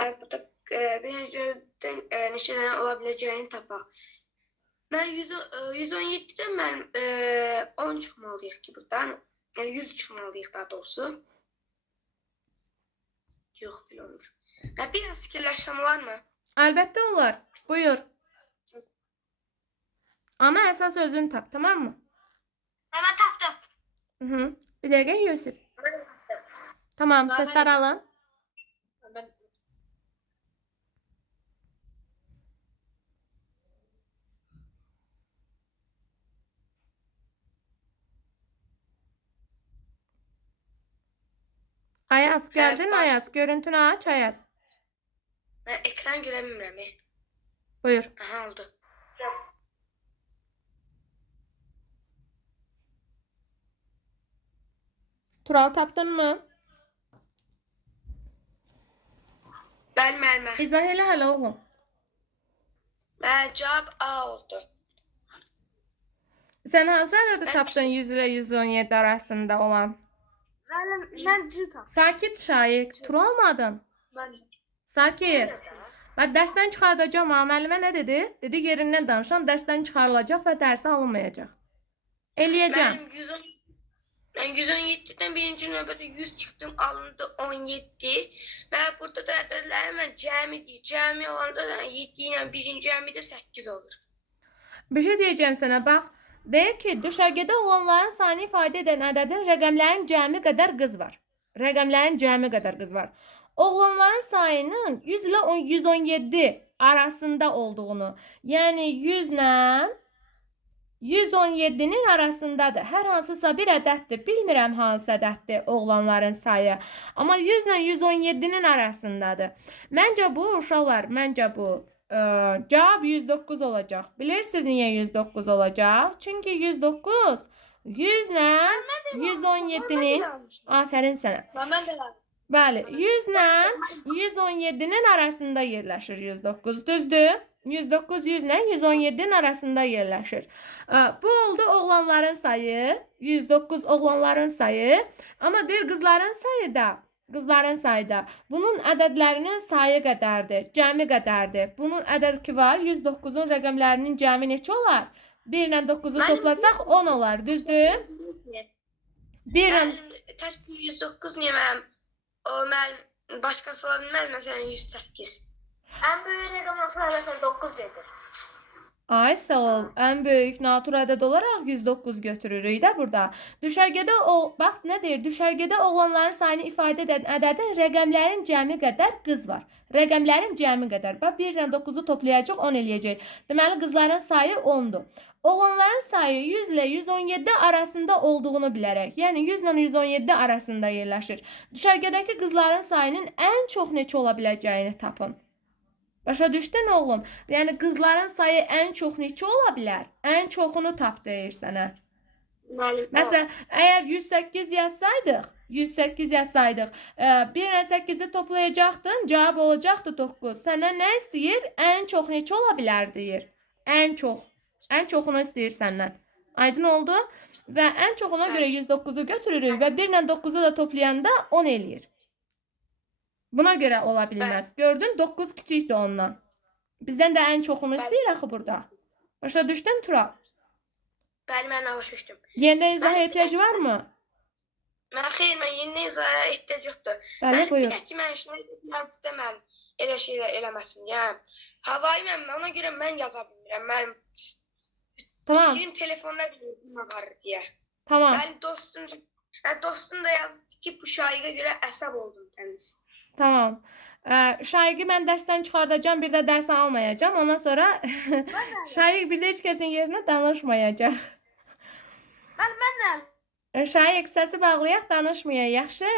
Yəni burada birinci neçə dənə ola biləcəyini tapaq. Mən 117'də mən 10 çıxmalıyıq ki buradan. Yəni 100 çıxmalıyıq daha doğrusu. Yox, bilmir. Biraz fikirləşsəm olarmı? Əlbəttə olar. Buyur. Ama əsas özünü tap, tamam mı? Hemen taptım. Bir dəqiqə Yusuf. Tamam, sesler alın. Ayaz, geldin mi Ayaz? Görüntünü aç Ayaz. Mən ekran görə bilmirəm. Buyur. Aha, oldu. Tural tapdın mı? Bəli müəllimə. İzah elə hələ oğlum. Cavab A oldu. Sən hansı ədədi Mən- tapdın 100 ilə 117 arasında olan? Mən düz tapdım. Sakit Şaiq, tur olmadın. Mən Sakit. Mən dərsdən çıxardacağam ha. Müəllimə nə dedi? Dedi yerindən danışan dərsdən çıxarılacaq və dərsə alınmayacaq. Eləyəcəm. Ben 117'den birinci növbədə 100 çıktım, alındı 17. Ve burada da ədədlərim mən cəmi deyir. Cəmi olanda da 7 ilə birinci cəmidə 8 olur. Bir şey deyəcəm sənə, bax. Deyir ki, düşərgədə olanların sayını ifadə edən ədədin rəqəmlərin cəmi qədər qız var. Rəqəmlərin cəmi qədər qız var. Oğlanların sayının 100 ilə 117 arasında olduğunu, yəni 100 ilə 117-nin arasındadır. Hər hansısa bir ədəddir. Bilmirəm hansı ədəddir oğlanların sayı. Amma 100 ilə 117-nin arasındadır. Məncə bu uşaqlar, məncə bu cavab 109 olacaq. Bilirsiniz niyə 109 olacaq? Çünki 109 100 ilə 117-nin Afərin sənə. Mən də var. Bəli, 100 ilə 117-nin arasında yerləşir 109. Düzdür? 109 100 ilə 117-nin arasında yerləşir. Bu oldu oğlanların sayı, 109 oğlanların sayı. Amma deyir qızların sayı da, bunun ədədlərinin sayı qədərdir, cəmi qədərdir. Bunun ədəd ki var, 109-un rəqəmlərinin cəmi neçə olar? 1 ilə 9-u toplasaq 10 olar, düzdür? 1 ilə Tərs 109 niyə mənim? O mənim başqası ola bilməz, məsələn 108. En büyük rakam hatırlarsan 9 dedir. Ay sağ ol. Ən böyük natur ədəd olaraq 109 götürürük də burada. Düşərgədə bax nə deyir? Düşərgədə oğlanların sayını ifadə edən ədədin rəqəmlərin cəmi qədər qız var. Rəqəmlərin cəmi qədər. Bax 1 ilə 9-u toplayacaq 10 eləyəcək. Deməli qızların sayı 10-dur. Oğlanların sayı 100 ilə 117 arasında olduğunu bilərək, yəni 100 ilə 117 arasında yerləşir. Düşərgədəki qızların sayının ən çox neçə ola biləcəyini tapın. Başa düşdün oğlum? Yəni qızların sayı ən çox neçə ola bilər? Ən çoxunu tap deyir sənə. Məsələn, əgər 108 yazsaydıq, 1 ilə 8-i toplayacaqdın, cavab olacaqdı 9. Səndən nə istəyir? Ən çox neçə ola bilər deyir. Ən çox. Ən çoxunu istəyir səndən. Aydın oldu? Və ən çoxuna görə 109-u götürürük və 1 ilə 9-u da toplayanda 10 eləyir. Buna görə ola bilməz. Gördün? 9 kiçikdir ondan. Bizdən də ən çoxunu istəyir axı burada. Başa düşdün Tural? Bəli, mən başa düşdüm. Yenidən izaha ehtiyacı var mı? Xeyr, mən yeni izaya ehtiyac yoxdur. Bəli, buyur. Bir ki, mən işinə istəməm elə şeylər eləməsin. Yəni, havayı mən ona görə mən yaza bilmirəm. Mənim Tamam, fikrim telefonda bilmirəm ağarır deyə. tamam. Mən dostum da yazdı ki, bu şaiqə görə əsəb oldum təmiz. Tamam. Şaiqi mən dərsdən çıxardacağım, bir də dərs almayacağım. Ondan sonra Şaiq bir də heç kəsin yerinə danışmayacaq. Şaiq səsi bağlayaq, danışmayaq, yaxşı?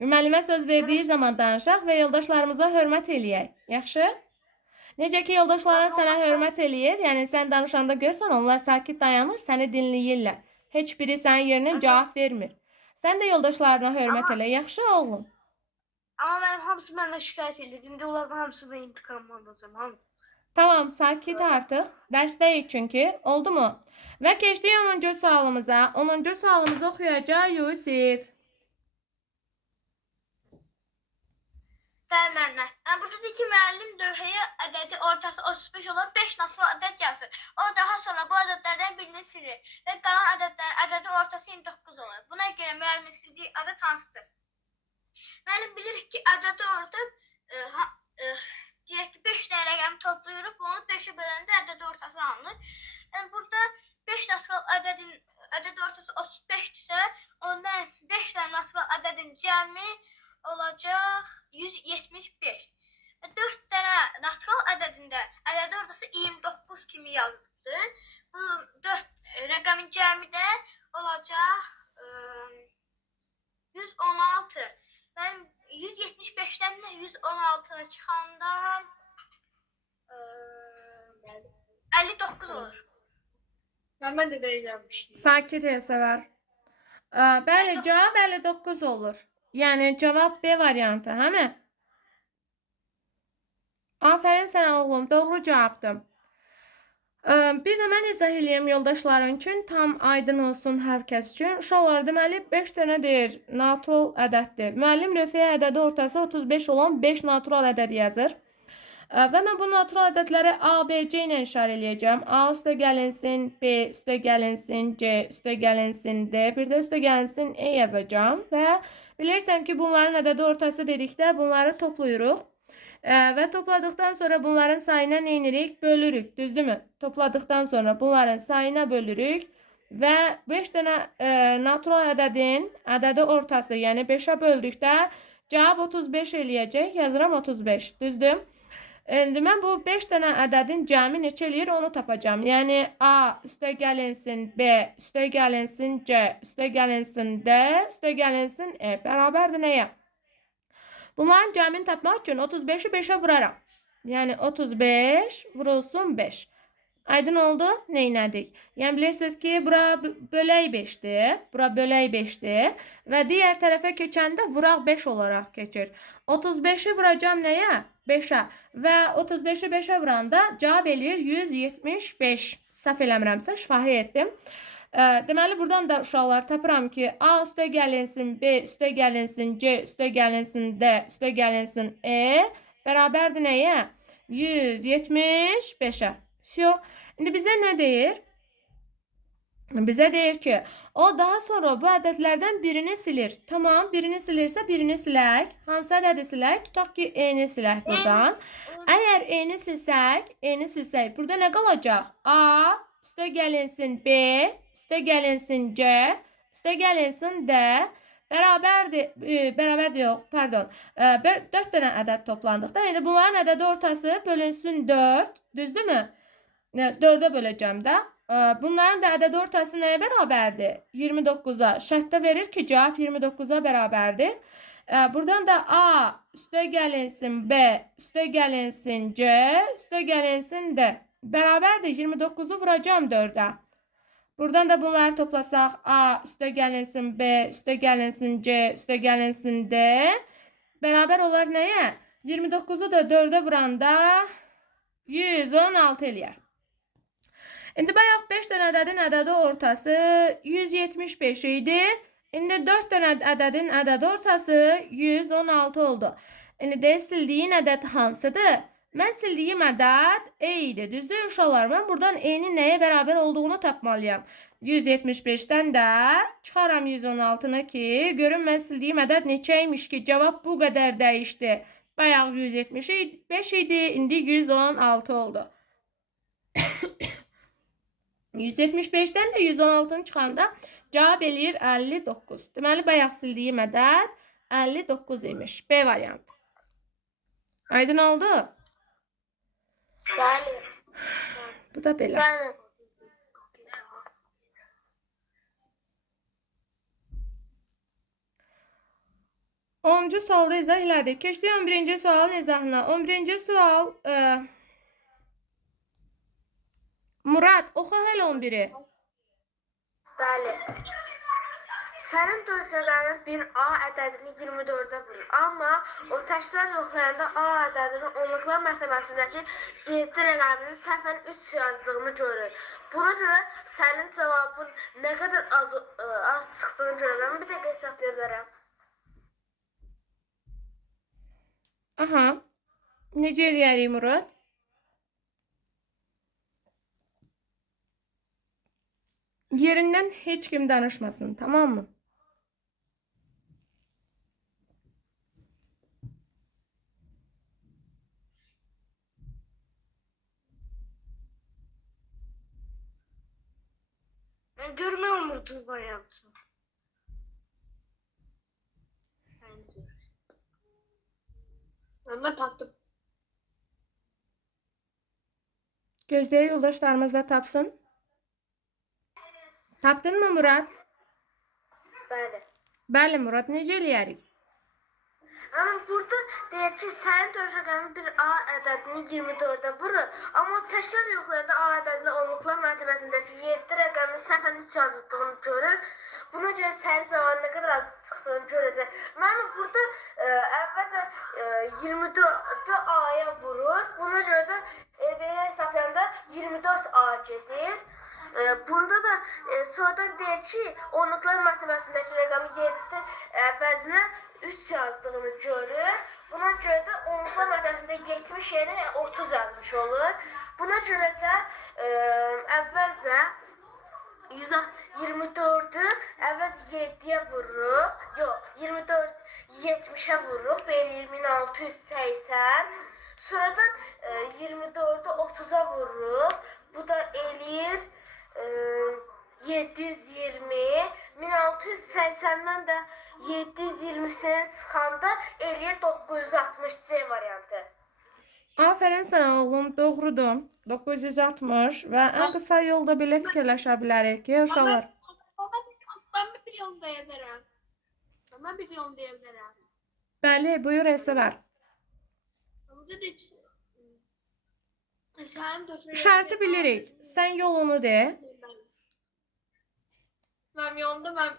Müəllimə söz verdiyi zaman danışaq və yoldaşlarımıza hörmət eləyək, yaxşı? Necə ki, yoldaşların sənə hörmət eləyir, yəni sən danışanda görsən, onlar sakit dayanır, səni dinləyirlər. Heç biri sənin yerinə cavab vermir. Sən də yoldaşlarına hörmət elə, yaxşı oğlum? Ama benim hamısı benden şikayet edildi. Şimdi onlardan hamısını intikam alacağım. Hamı. Tamam, sakit artıq. Dərsdəyik çünki, oldu mu? Və keçdik 10-cu sualımıza. 10-cu sualımızı oxuyacaq Yusif. Ben benden. Yani burada da ki müəllim dövhəyə ədədi ortası 35 olan 5 natural ədəd yazır. O daha sonra bu ədədlərdən birini silir. Və qalan ədədlərin ədədi ortası 29 olur. Buna görə müəllimin istədiyi ədəd hansıdır? Müəllim bilir ki, ədədi ortaq deyək ki, 5 dənə rəqəmi toplayırıq. Bunu 5-ə böləndə ədədi ortası alınır. Yəni burada 5 natural ədədin ədədi ortası 35-dirsə, ondan 5 dənə natural ədədin cəmi olacaq 175. 4 dənə natural ədədində ədədi ortası 29 kimi yazılıbdır. Bu 4 rəqəmin cəmi də olacaq 116. Ben 175'ten de 116'na çıxanda 59 olur. Mən də belə yazmışdım. Sakit Elsəvər. Bəli, cavab 59 olur. Yəni cavab B variantı, həmi? Afərin sənə oğlum, doğru cavabdır. Bir də mən izah eləyim yoldaşlarım üçün, tam aydın olsun hər kəs üçün. Uşaqlar, deməli 5 dənə deyir natural ədəddir. Müəllim Röfiyə ədədi ortası 35 olan 5 natural ədəd yazır. Və mən bu natural ədədləri A, B, C ilə işarə eləyəcəm. A üstə gəlinsin, B üstə gəlinsin, C üstə gəlinsin, D, bir də üstə gəlinsin E yazacağım. Və bilirsən ki, bunların ədədi ortası dedikdə bunları toplayırıq. Və topladıktan sonra bunların sayına nə edirik? Bölürük, düzdürmü? Topladıktan sonra bunların sayına bölürük və 5 dənə natural ədədin ədədi ortası, yəni 5-ə böldükdə cavab 35 eləyəcək. Yazıram 35, düzdür? İndi mən bu 5 dənə ədədin cəmi neçə eləyir onu tapacağım. Yəni A üstə gəlinsin B, üstə gəlinsin C, üstə gəlinsin D, üstə gəlinsin E. Bərabərdir nəyə? Bunların cəmini tapmaq üçün 35-i 5-ə vuraram. Yəni 35 vurulsun 5. Aydın oldu? Neynədik? Yəni bilirsiniz ki, bura bölək 5-dir. Bura bölək 5-dir. Və digər tərəfə keçəndə vuraq 5 olaraq keçir. 35-i vuracam nəyə? 5-ə. Və 35-i 5-ə vuranda cavab eləyir 175. Səhv eləmirəmsə, şifahi etdim. Deməli, buradan da uşaqlar tapıram ki, A üstə gəlinsin, B üstə gəlinsin, C üstə gəlinsin, D üstə gəlinsin, E bərabərdir nəyə? 175-ə. İndi bizə nə deyir? Bizə deyir ki, o daha sonra bu ədədlərdən birini silir. Tamam, birini silirsə birini silək. Hansı ədədi silək? Tutaq ki, E-ni silək buradan. Əgər E-ni silsək, burada nə qalacaq? A üstə gəlinsin B, üstə gəlinsin C, üstə gəlinsin D, bərabərdir yox, pardon, 4 dənə ədəd toplandıqda, indi bunların ədədi ortası bölünsün 4, düzdürmü? 4-ə böləcəm də. Bunların da ədədi ortası nəyə bərabərdir? 29-a. Şərtdə verir ki, cavab 29-a bərabərdir. Buradan da A üstə gəlinsin B, üstə gəlinsin C, üstə gəlinsin D. Bərabərdir, 29-u vuracam 4-ə. Buradan da bunları toplasaq, A üstə gəlinsin B, üstə gəlinsin C, üstə gəlinsin D. Bərabər olar nəyə? 29-u da 4-ə vuranda 116 eləyər. İndi bayaq 5 dənə ədədin ədədi ortası 175 idi. İndi 4 dənə ədədin ədədi ortası 116 oldu. İndi deyir, sildiyin ədəd hansıdır? Mən sildiyim ədəd E idi. Düzdür uşaqlar? Mən buradan E-nin nəyə bərabər olduğunu tapmalıyam. 175-dən də çıxaram 116-nı ki, görün mən sildiyim ədəd neçəymiş ki, cavab bu qədər dəyişdi. Bayaq 175 idi, indi 116 oldu. 175-dən də 116-nı çıxanda cavab eləyir 59. Deməli, bayaq sildiyim ədəd 59 imiş. B variantı. Aydın oldu? Bəli. Bu da belə. Bəli. Onuncu sualda izah elədik. Keçdik 11-ci sualın izahına. 11-ci sual... Murad, oxu hələ 11-i. Bəli. Sənin dövsələrin bir A ədədini 24-ə vurur. Amma o təkrar yoxlayanda A ədədinin onluqlar mərtəbəsindəki 7 rəqəminin səhvən 3 yazdığını görür. Buna görə sənin cavabın nə qədər az çıxdığını görürəm. Bir dəqiqə hesablaya bilərəm. Aha. Necə eləyərik Murad? Yerindən heç kim danışmasın, tamam mı? Mən görmək umurdum variantını. Ben taktım. Gözləri yoldaşlarımız da tapsın. Tapdın mı Murad? Bəli. Bəli Murad, necə eləyərik? Amma burada deyək ki, sənin dövsələrin bir A ədədini 24-ə vurur. Amma təkrar yoxlayanda A ədədinin onluqlar mərtəbəsindəki 7 rəqəminin səhvən 3 yazdığını görür. Buna görə sənin cavabın nə qədər az çıxdığını görəcək. Mən burada əvvəlcə 24-ü A-ya vurur. Buna görə də B-yə hesablayanda 24 AC'dir. Bunda da sonradan deyir ki, onluqlar mərtəbəsindəki rəqəmi 7 əvəzinə 3 yazdığını görür. Buna görə də onluqlar mərtəbəsində 70 yerine 30 yazmış olur. Buna görə də əvvəlcə 124'ü əvvəl 7'ye vururuq. Yox, 24 70'e vururuq. Belə 2680. Sonradan 24'ü 30'a vururuq. Bu da eləyir 720. 1680'den de 720'sine çıxanda eləyir 960 C variantı. Aferin sana oğlum, doğrudur. 960 və ən qısa yolda belə fikirləşə bilərik ki, uşaqlar. Ben bir yol diyebilirim. Ben bir yol diyebilirim. Bəli, buyur Elsəvər. Burada da sen Şərti bilirik. Sən yolunu de. Ben yolda ben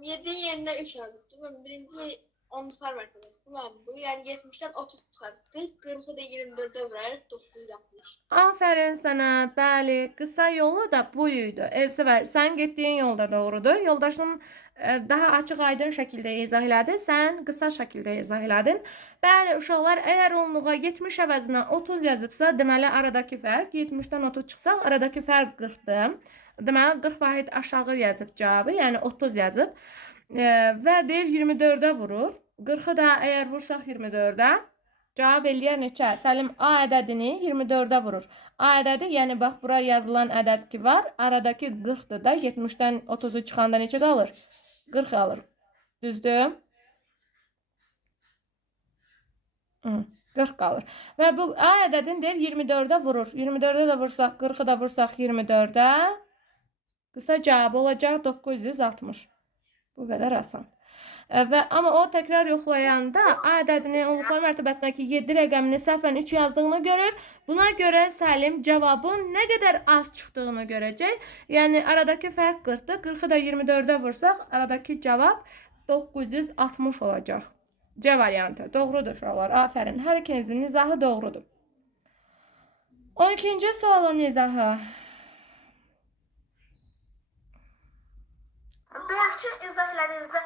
7'nin yerine 3 yazdım. Ben birinci 10'lar mertebesi. Ben bu yani 70'ten 30 çıkarttık. 40'ı da 24'e vurarız. 960. Aferin sana. Bəli, qısa yolu da bu idi. Elsəvər, sən getdiyin yolda doğrudur. Yoldaşın daha açıq aydın şəkildə izah elədi. Sən qısa şəkildə izah elədin. Bəli, uşaqlar, əgər onluğa 70 əvəzinə 30 yazıbsa, deməli aradakı fərq 70-dən 30 çıxsa, aradakı fərq 40-dır. Deməli 40 vahid aşağı yazıb cavabı, yəni 30 yazıb. Və deyir 24'e vurur. 40'ı da əgər vursaq 24'e cavab eləyər neçə? Səlim A ədədini 24'e vurur. A ədədi, yəni bax bura yazılan ədəd ki var, aradakı 40'dır da 70'dən 30'u çıxanda neçə qalır? 40 qalır. Düzdür? 40 qalır. Və bu A ədədini deyir 24'e vurur. 24'e də vursaq, 40'ı da vursaq 24'e qısa cavabı olacaq 960. Bu qədər asan. Amma o təkrar yoxlayanda A ədədini onluqlar mərtəbəsindəki 7 rəqəmini səhvən 3 yazdığını görür. Buna görə Səlim cavabın nə qədər az çıxdığını görəcək. Yəni aradakı fərq 40'dır. 40'ı da 24'e vursaq aradakı cavab 960 olacaq. C variantı. Doğrudur uşaqlar. Afərin. Hər ikinizin izahı doğrudur. 12-ci sualın izahı. Bəyəkçi izah elədiyinizdə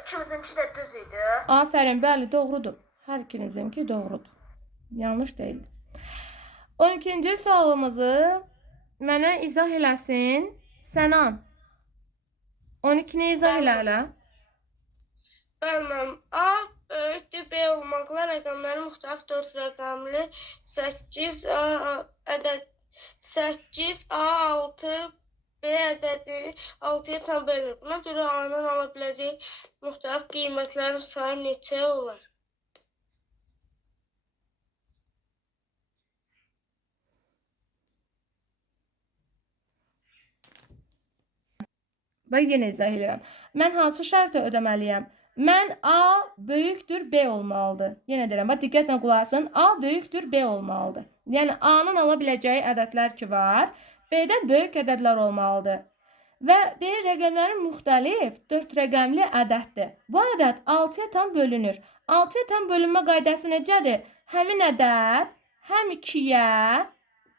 ikimizinki də düz idi. Afərin, bəli, doğrudur. Hər ikinizinki doğrudur. Yanlış deyil. 12-ci sualımızı mənə izah eləsin Sənan. 12-ni izah elə hələ. Bəli, A böyükdür B olmaqla rəqəmlərin müxtəlif 4 rəqəmli 8 ədəd 8 A6 B ədədi 6'ya tam bölünür. Buna görə A-nın ala biləcəyi müxtəlif qiymətlərin sayı neçə olar? Bax, yenə izah edirəm. Mən hansı şərti ödəməliyəm? Mən A böyükdür B olmalıdır. Yenə deyirəm, bax, diqqətlə qulaq asın. A böyükdür B olmalıdır. Yəni A-nın ala biləcəyi ədədlər ki var, B-dən böyük ədədlər olmalıdır. Və deyir, rəqəmlərin müxtəlif 4 rəqəmli ədəddir. Bu ədəd 6'ya tam bölünür. 6'ya tam bölünmə qaydası necədir? Həmin ədəd həm 2'yə,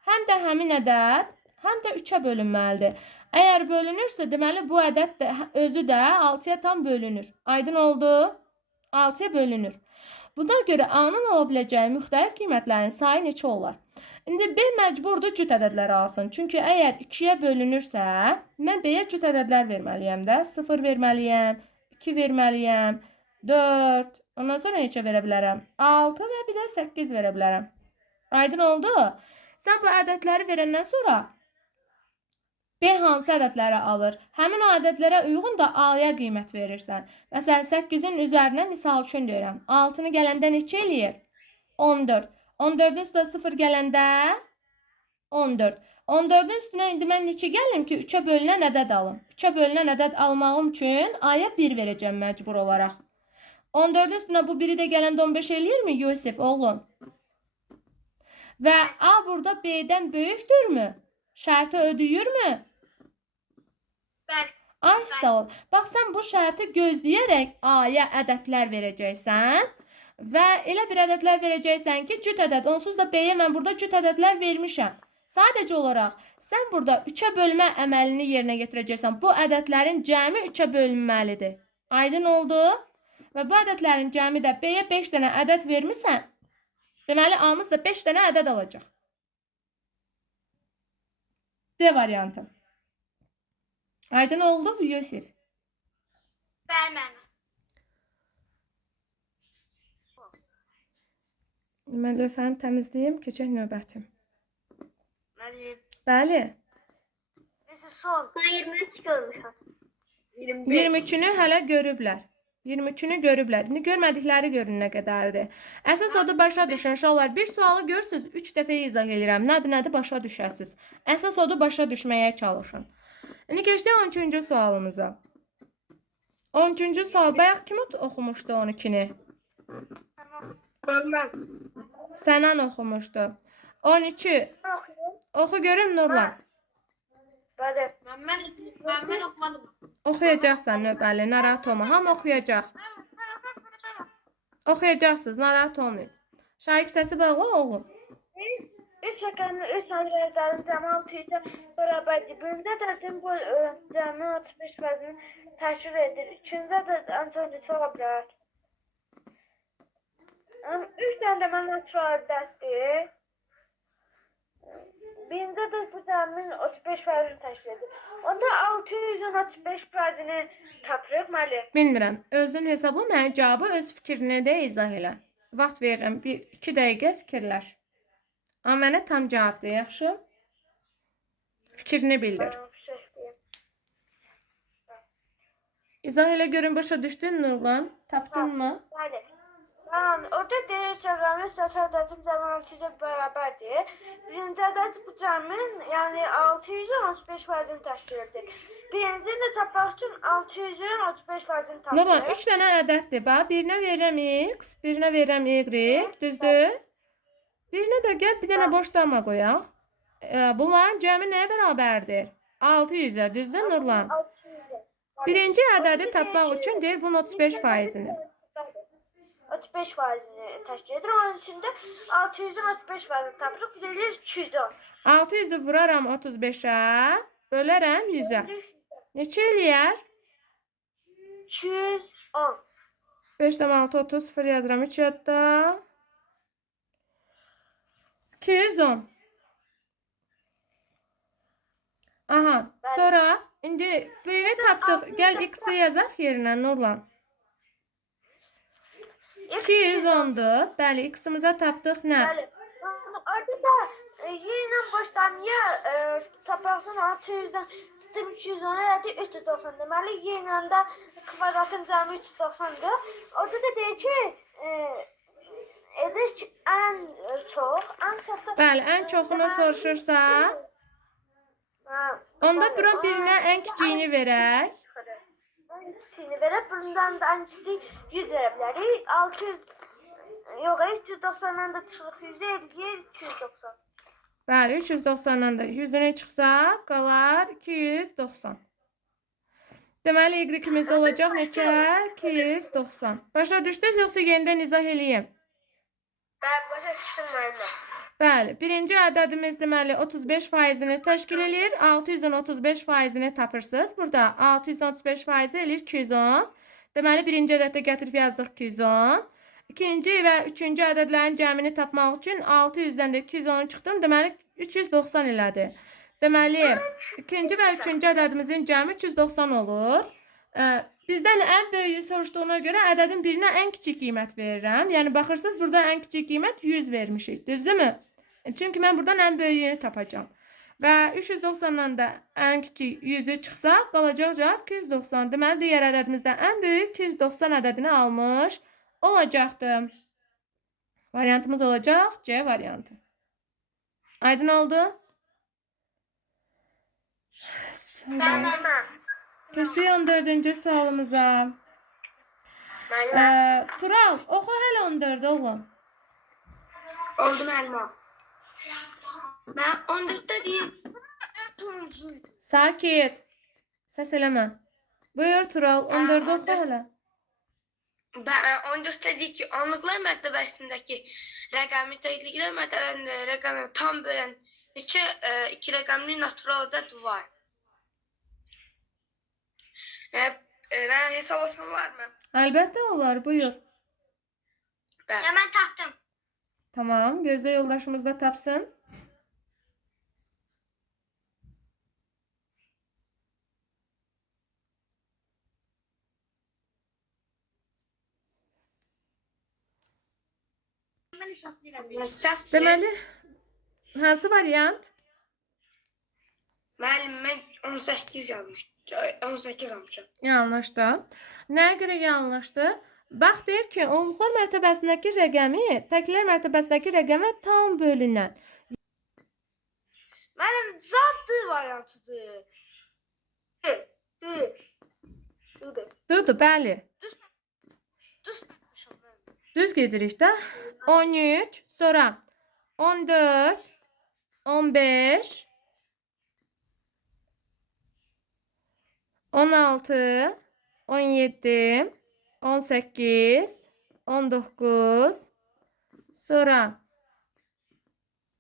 həm də həmin ədəd, həm də 3'ə bölünməlidir. Əgər bölünürsə, deməli bu ədəd də özü də 6'ya tam bölünür. Aydın oldu? 6'ya bölünür. Buna görə A-nın ala biləcəyi müxtəlif qiymətlərin sayı neçə olar? İndi B məcburdur cüt ədədləri alsın. Çünki əgər 2'yə bölünürsə, mən B-yə cüt ədədlər verməliyəm də. 0 verməliyəm, 2 verməliyəm, 4. Ondan sonra neçə verə bilərəm? 6 və bir də 8 verə bilərəm. Aydın oldu? Sən bu ədədləri verəndən sonra B hansı ədədləri alır? Həmin o ədədlərə uyğun da A-ya qiymət verirsən. Məsələn, 8'in üzərinə misal üçün deyirəm. 6'nı gələndə neçə eləyir? 14. 14'ün üstünə 0 gələndə 14. 14'ün üstünə indi mən neçə gəlim ki, 3'ə bölünən ədəd alım. 3'ə bölünən ədəd almağım üçün A-ya 1 verəcəm məcbur olaraq. 14'ün üstünə bu 1'i də gələndə 15 eləyirmi Yusif oğlum? Və A burada B-dən böyükdürmü? Şərti ödəyirmi? Bəli. Ay sağ ol. Bax, sən bu şərti gözləyərək A-ya ədədlər verəcəksən. Və elə bir ədədlər verəcəksən ki, cüt ədəd. Onsuz da B-yə mən burada cüt ədədlər vermişəm. Sadəcə olaraq sən burada 3-ə bölmə əməlini yerinə yetirəcəksən. Bu ədədlərin cəmi 3-ə bölünməlidir. Aydın oldu? Və bu ədədlərin cəmi də B-yə 5 dənə ədəd vermirsən. Deməli, A-mız da 5 dənə ədəd alacaq. D variantı. Aydın oldu bu Yusif? Bəli, müəllimə. Mən lövhəni təmizləyim, keçək növbəti. Müəllim. Bəli. Nəsə sual. Mən 23 görmüşəm. 23-ünü hələ görüblər. 23-ünü görüblər. İndi görmədikləri görün nə qədərdir. Əsas odur başa düşün. İnşallah bir sualı görürsünüz, 3 dəfə izah edirəm. Nədir başa düşəsiz. Əsas odur başa düşməyə çalışın. İndi keçdik 13-cü sualımıza. 13-cü sual. Bayaq kim oxumuşdu 12-ni? Sənan oxumuşdu. 13. Oxu görüm Nurlan. Bəli. Mən oxumadım. Oxuyacaqsan növbəli, narahat olma. Hamı oxuyacaq. Oxuyacaqsınız, narahat olmayın. Şaiq səsi bağlı oğlum. 3 rəqəmli 3 ədədlərin cəmi 6 ilə bərabərdir. Birinci ədədin bu cəmi 35 vəzini təşkil edir. İkinci ədəd ancaq ola bilər. 3 dənə də məndən sual ədəddir. Birinci ədəd bu cəmin 35 vəzini təşkil edir. Onda 635 vəzini tapırıq müəllim. Bilmirəm. Özün hesabla mənim cavabı öz fikrinə də izah elə. Vaxt verirəm. 1-2 dəqiqə fikirləş. Amma mənə tam cavab de, yaxşı? Fikrini bildir. İzah elə görün, başa düşdün Nurlan? Tapdın mı? Bəli. Orada deyir rəqəmli sıfır ədədin cəmi 600-ə bərabərdir. Birinci ədəd bu cəmin, yəni 635 vəzini təşkil edir. Birincini də tapmaq üçün 635 vəzini tapır. Nurlan, 3 dənə ədəddir. Bax, birinə verirəm X, birinə verirəm Y, düzdür? Birinə də gəl bir dənə boş dama qoyaq. Bunların cəmi nəyə bərabərdir? 600-ə, düzdür Nurlan? 600-ə. Birinci ədədi tapmaq üçün deyir bunun 35 faizini. 35 faizini təşkil edir. Onun üçün də 600-ün 35 faizini tapırıq. Biz eləyir 210. 600-ü vuraram 35-ə, bölərəm 100-ə. Neçə eləyər? 210. 5,6, 30, 0 yazıram 3 yadda. 210. Aha, sonra indi birini tapdıq. Gəl X-i yazaq yerinə Nurlan. 210-dur. Bəli, X-imizə tapdıq nə? Bəli. Orada da yenə başdan ya tapaqsan 600-dən 210 elədi 390. Deməli yenə də kvadratın cəmi 390-dır. Orada da deyir ki edir ki ən çox da Bəli, ən çoxunu soruşursa, onda bura birinə ən kiçiyini verək. ən kiçiyini verib, bundan da ən kiçik 100 verə bilərik. 600 yox, 390-dan da çıxırıq 100-ə eləyir 290. Bəli, 390-dan da 100-ünə çıxsa, qalar 290. Deməli, Y-imizdə olacaq neçə? 290. Başa düşdünüz, yoxsa yenidən izah eləyim? Bəli, başa düşdüm müəllimə. Bəli, birinci ədədimiz deməli 35 faizini təşkil edir. 600-ün 35 faizini tapırsınız. Burada 635 faizi eləyir 210. Deməli, birinci ədəddə gətirib yazdıq 210. İkinci və üçüncü ədədlərin cəmini tapmaq üçün 600-dən də 210 çıxdım. Deməli, 390 elədi. Deməli, ikinci və üçüncü ədədimizin cəmi 390 olur. Bizdən ən böyüyü soruşduğuna görə ədədin birinə ən kiçik qiymət verirəm. Yəni, baxırsınız, burada ən kiçik qiymət 100 vermişik. Düzdürmü? Çünki mən buradan ən böyüyünü tapacağım. Və 390-dan da ən kiçik 100-ü çıxsa, qalacaq cavab 290. Deməli, digər ədədimizdən ən böyük 290 ədədini almış olacaqdır. Variantımız olacaq C variantı. Aydın oldu? Keçdik 14-cü sualımıza. Tural, oxu hələ 14-də oğlum. Oldu müəllimə. Mən 14-də deyim. Sakit. Səs eləmə. Buyur Tural, 14-də oxu hələ. Ben 14'te deyir ki, onluqlar mərtəbəsindəki rəqəmi təkliklər mərtəbəsində rəqəmi tam bölən iki rəqəmli natural ədəd var. Mən hesablasam varmı? Əlbəttə olar, buyur. Ya Bəli. mən tapdım. Tamam, gözlə yoldaşımız da tapsın. Mən hesablayıram. Səhvdir. Deməli, hansı variant? Müəllim, mən 18 yazmışam. 18 almışam. Yanlışdır. Nəyə görə yanlışdır? Bax, deyir ki, onluqlar mərtəbəsindəki rəqəmi təklər mərtəbəsindəki rəqəmə tam bölünən. Mənim cavabdır variantıdır. Düzdür, bəli. Düz. Düz gedirik də. 13, sonra 14, 15, 16, 17, 18, 19, sonra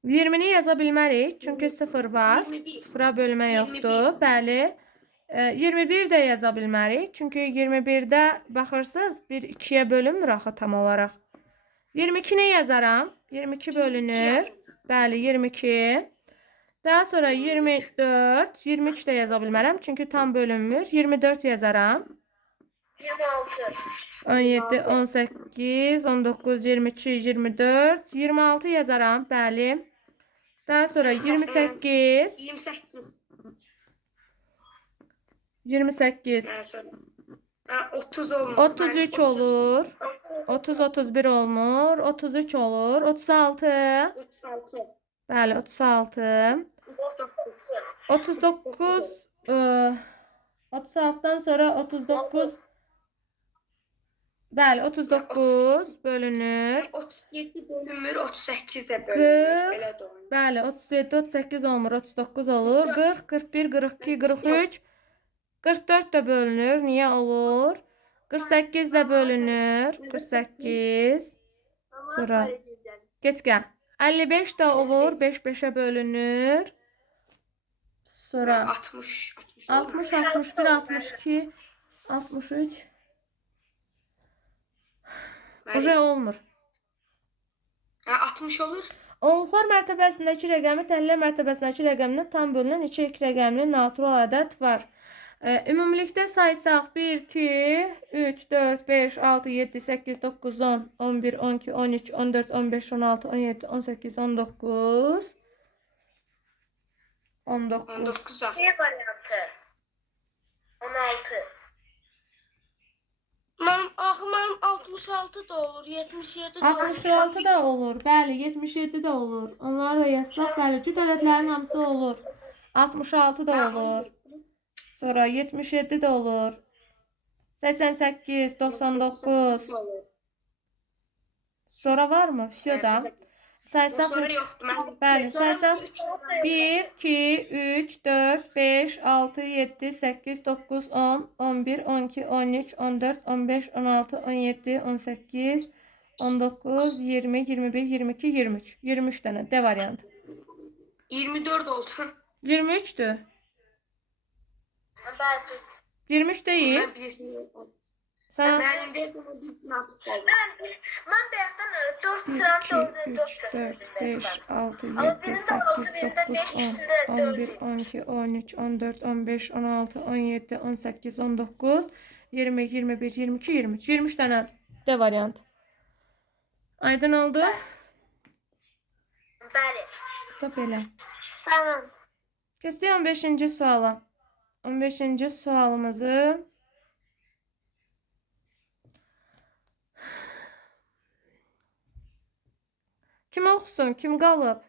20-ni yaza bilmərik, çünki 0 var. 21. 0-a bölmə yoxdur. 21. Bəli. 21 də yaza bilmərik, çünki 21-də baxırsınız, 1 2-yə bölünmür axı tam olaraq. 22-ni yazaram. 22 bölünür. Bəli, 22. Daha sonra 24, 23 də yaza bilmərəm, çünki tam bölünmür. 24 yazaram. 26. 17, 18, 19, 22, 24, 26 yazaram, bəli. Daha sonra 28, 28. 28, 30 olmur. 33 olur, 30, 31 olmur, 33 olur, 36, 36. bəli, 36, 39. 39, 36-dan sonra 39, bəli, 39 bölünür. 37 bölünmür, 38 də bölünmür. Belə də olur. Bəli, 37, 38 olmur, 39 olur. 40, 41, 42, 43, 44 də bölünür. Niyə olur? 48 də bölünür. 48. Sonra geç gəl. 55 də olur, 5 5-ə bölünür. Sonra 60. 60, 61, 62, 63. Oje olmur. 60 olur. Onluqlar mərtəbəsindəki rəqəmi təhəllər mərtəbəsindəki rəqəminə tam bölünən neçə iki rəqəmli natural ədəd var. Ümumilikdə saysaq 1, 2, 3, 4, 5, 6, 7, 8, 9, 10, 11, 12, 13, 14, 15, 16, 17, 18, 19. 19. 19 var. C variantı. 16. Mənim 66 da olur, 77 də olur. 66 da olur. Bəli, 77 də olur. Onları da yazsaq, bəli, cüt ədədlərin hamısı olur. 66 da olur. Sonra 77 də olur. 88, 99. Sonra var mı? Всё da. Saysaq. Sonra yoxdur. Mən Bəli, saysaq. 1, 2, 3, 4, 5, 6, 7, 8, 9, 10, 11, 12, 13, 14, 15, 16, 17, 18, 19, 20, 21, 22, 23. 23 dənə D variantı. 24 oldu. 23'dür. Bəli. 23 değil. Mən birisini Sana Mənim birisini atacağım. Mən bayaqdan 4 1, sıra 2, 3, 4, 5, 6, 7, 8, 9, 10, 11, 12, 13, 14, 15, 16, 17, 18, 19, 20, 21, 22, 23. 23 tane D variant. Aydın oldu. Bəli. Da belə. Tamam. Keçdik 15-ci suala. 15-ci sualımızı kim oxusun? Kim qalıb?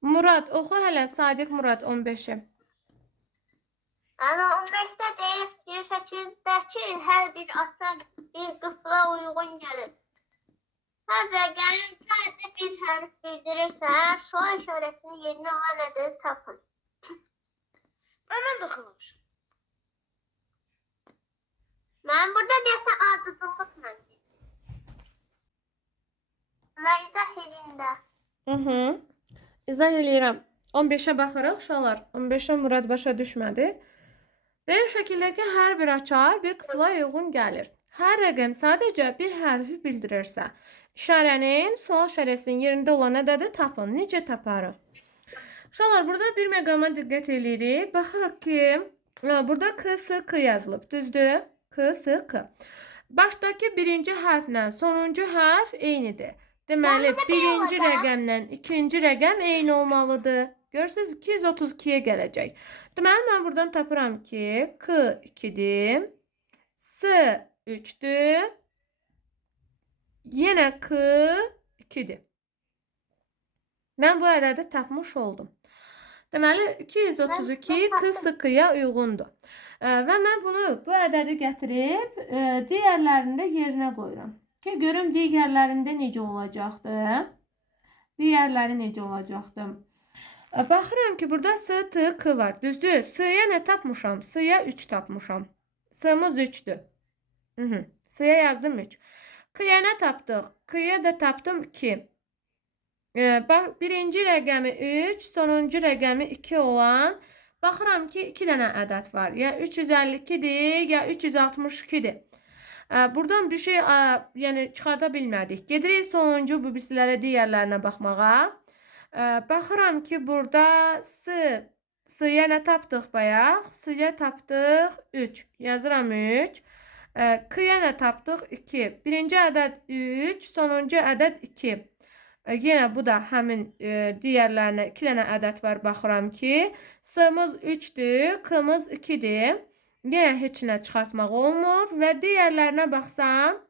Murad, oxu hələ. Sadiq Murad 15-i. Ana 15'te değil, 28'deki her bir asal bir kıfla uygun gelir. Her rəqəmin sadece bir hərf bildirirsə, sual işarətinin yerinə olan ədədi tapın. Mən daxılamışam. Mən burada deyəsə ardıcıllıq məncə. Və izah edin də. İzah eləyirəm. 15-ə baxırıq uşaqlar. 15-ə Murad başa düşmədi. Belə şəkildə ki, hər bir açar bir kıfıla uyğun gəlir. Hər rəqəm sadəcə bir hərfi bildirirsə, işarənin sual işarəsinin yerində olan ədədi tapın. Necə taparıq? Uşaqlar, burada bir məqama diqqət eləyirik. Baxırıq ki, burada K, S, K yazılıb. Düzdür? K, S, K. Başdakı birinci hərflə sonuncu hərf eynidir. Deməli, birinci rəqəmlə ikinci rəqəm eyni olmalıdır. Görürsünüz, 232-yə gələcək. Deməli, mən buradan tapıram ki, K 2-dir, S 3-dür, yenə K 2-dir. Mən bu ədədi tapmış oldum. Deməli, 232 K sıxıya uyğundur. Və mən bu ədədi gətirib digərlərində yerinə qoyuram. Ki, görüm digərlərində necə olacaqdır. Digərləri necə olacaqdır. Baxıram ki, burada S, T, K var. Düzdür? S-ya nə tapmışam? S-ya 3 tapmışam. S-mız 3-dür. S-ya yazdım 3. K-ya nə tapdıq? K-ya da tapdım 2. Birinci rəqəmi 3, sonuncu rəqəmi 2 olan, baxıram ki, 2 dənə ədəd var. Ya 352-dir, ya 362-dir. Buradan bir şey çıxarda bilmədik. Gedirik sonuncu bu birisilərə, digərlərinə baxmağa. Baxıram ki, burada S-ya nə tapdıq bayaq? S-ya tapdıq 3. Yazıram 3. K-ya nə tapdıq? 2. Birinci ədəd 3, sonuncu ədəd 2. Yenə bu da həmin digərlərinə 2 dənə ədəd var. Baxıram ki, S-mız 3-dür, K-mız 2-dir. Yenə heç nə çıxartmaq olmur və digərlərinə baxsam,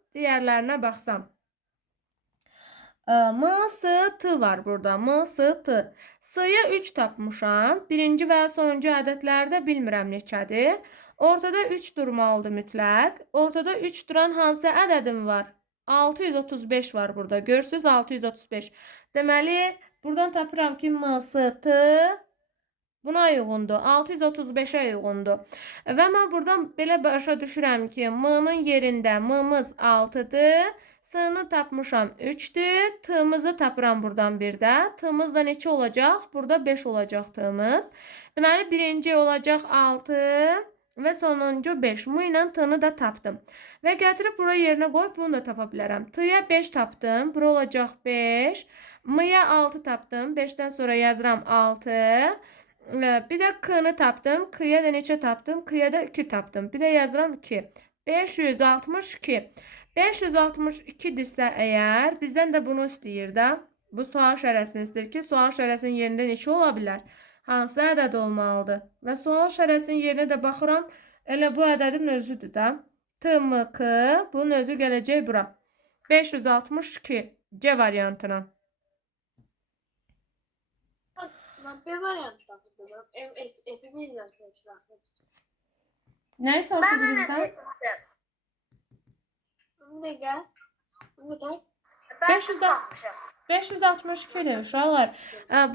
M, S, T var burada. M, S, T. S-ya 3 tapmışam. Birinci və sonuncu ədədlərdə bilmirəm neçədir. Ortada 3 durmalıdır mütləq. Ortada 3 duran hansı ədədim var? 635 var burada. Görürsünüz 635. Deməli, buradan tapıram ki, M, S, T buna uyğundur. 635-ə uyğundur. Və mən buradan belə başa düşürəm ki, M-nın yerində M-mız 6-dır. S-nı tapmışam 3-dür. T-mızı tapıram buradan bir də. T-mız da neçə olacaq? Burada 5 olacaq T-mız. Deməli, birinci olacaq 6 və sonuncu 5. Bu ilə T-nı da tapdım. Və gətirib bura yerinə qoyub bunu da tapa bilərəm. T-ya 5 tapdım. Bura olacaq 5. M-ya 6 tapdım. 5-dən sonra yazıram 6. Bir də K-nı tapdım. K-ya da neçə tapdım? K-ya da 2 tapdım. Bir də yazıram 2. 562. 562-dirsə əgər, bizdən də bunu istəyir də. Bu sual işarəsini istəyir ki, sual işarəsinin yerində neçə ola bilər? Hansı ədəd olmalıdır? Və sual işarəsinin yerinə də baxıram. Elə bu ədədin özüdür də. T, M, K, bunun özü gələcək bura. 562 C variantına. B variantı tapıyorum. F bizden çalışıyorum. Nəyi soruşurdu bizdən? Bu ne gel? Bu da 562-dir uşaqlar.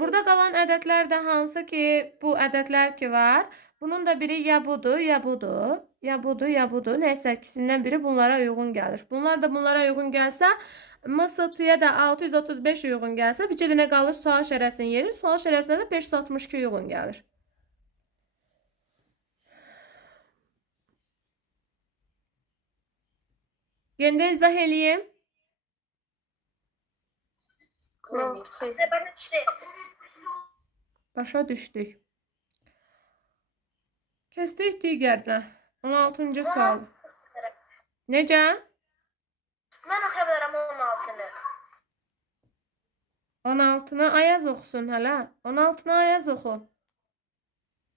Burada qalan ədədlər də hansı ki, bu ədədlər ki var. Bunun da biri ya budur, ya budur. Ya budur, ya budur. Nəysə, ikisindən biri bunlara uyğun gəlir. Bunlar da bunlara uyğun gəlsə, M-S-T-yə də 635 uyğun gəlsə, bir dənə qalır sual işarəsinin yeri. Sual işarəsinə də 562 uyğun gəlir. Yenə izah eləyim. Başa düşdük. Kəsdik digərinə. 16-cı sual. Necə? Mən oxuya bilərəm 16-nı. 16-nı Ayaz oxusun hələ. 16-nı Ayaz oxu.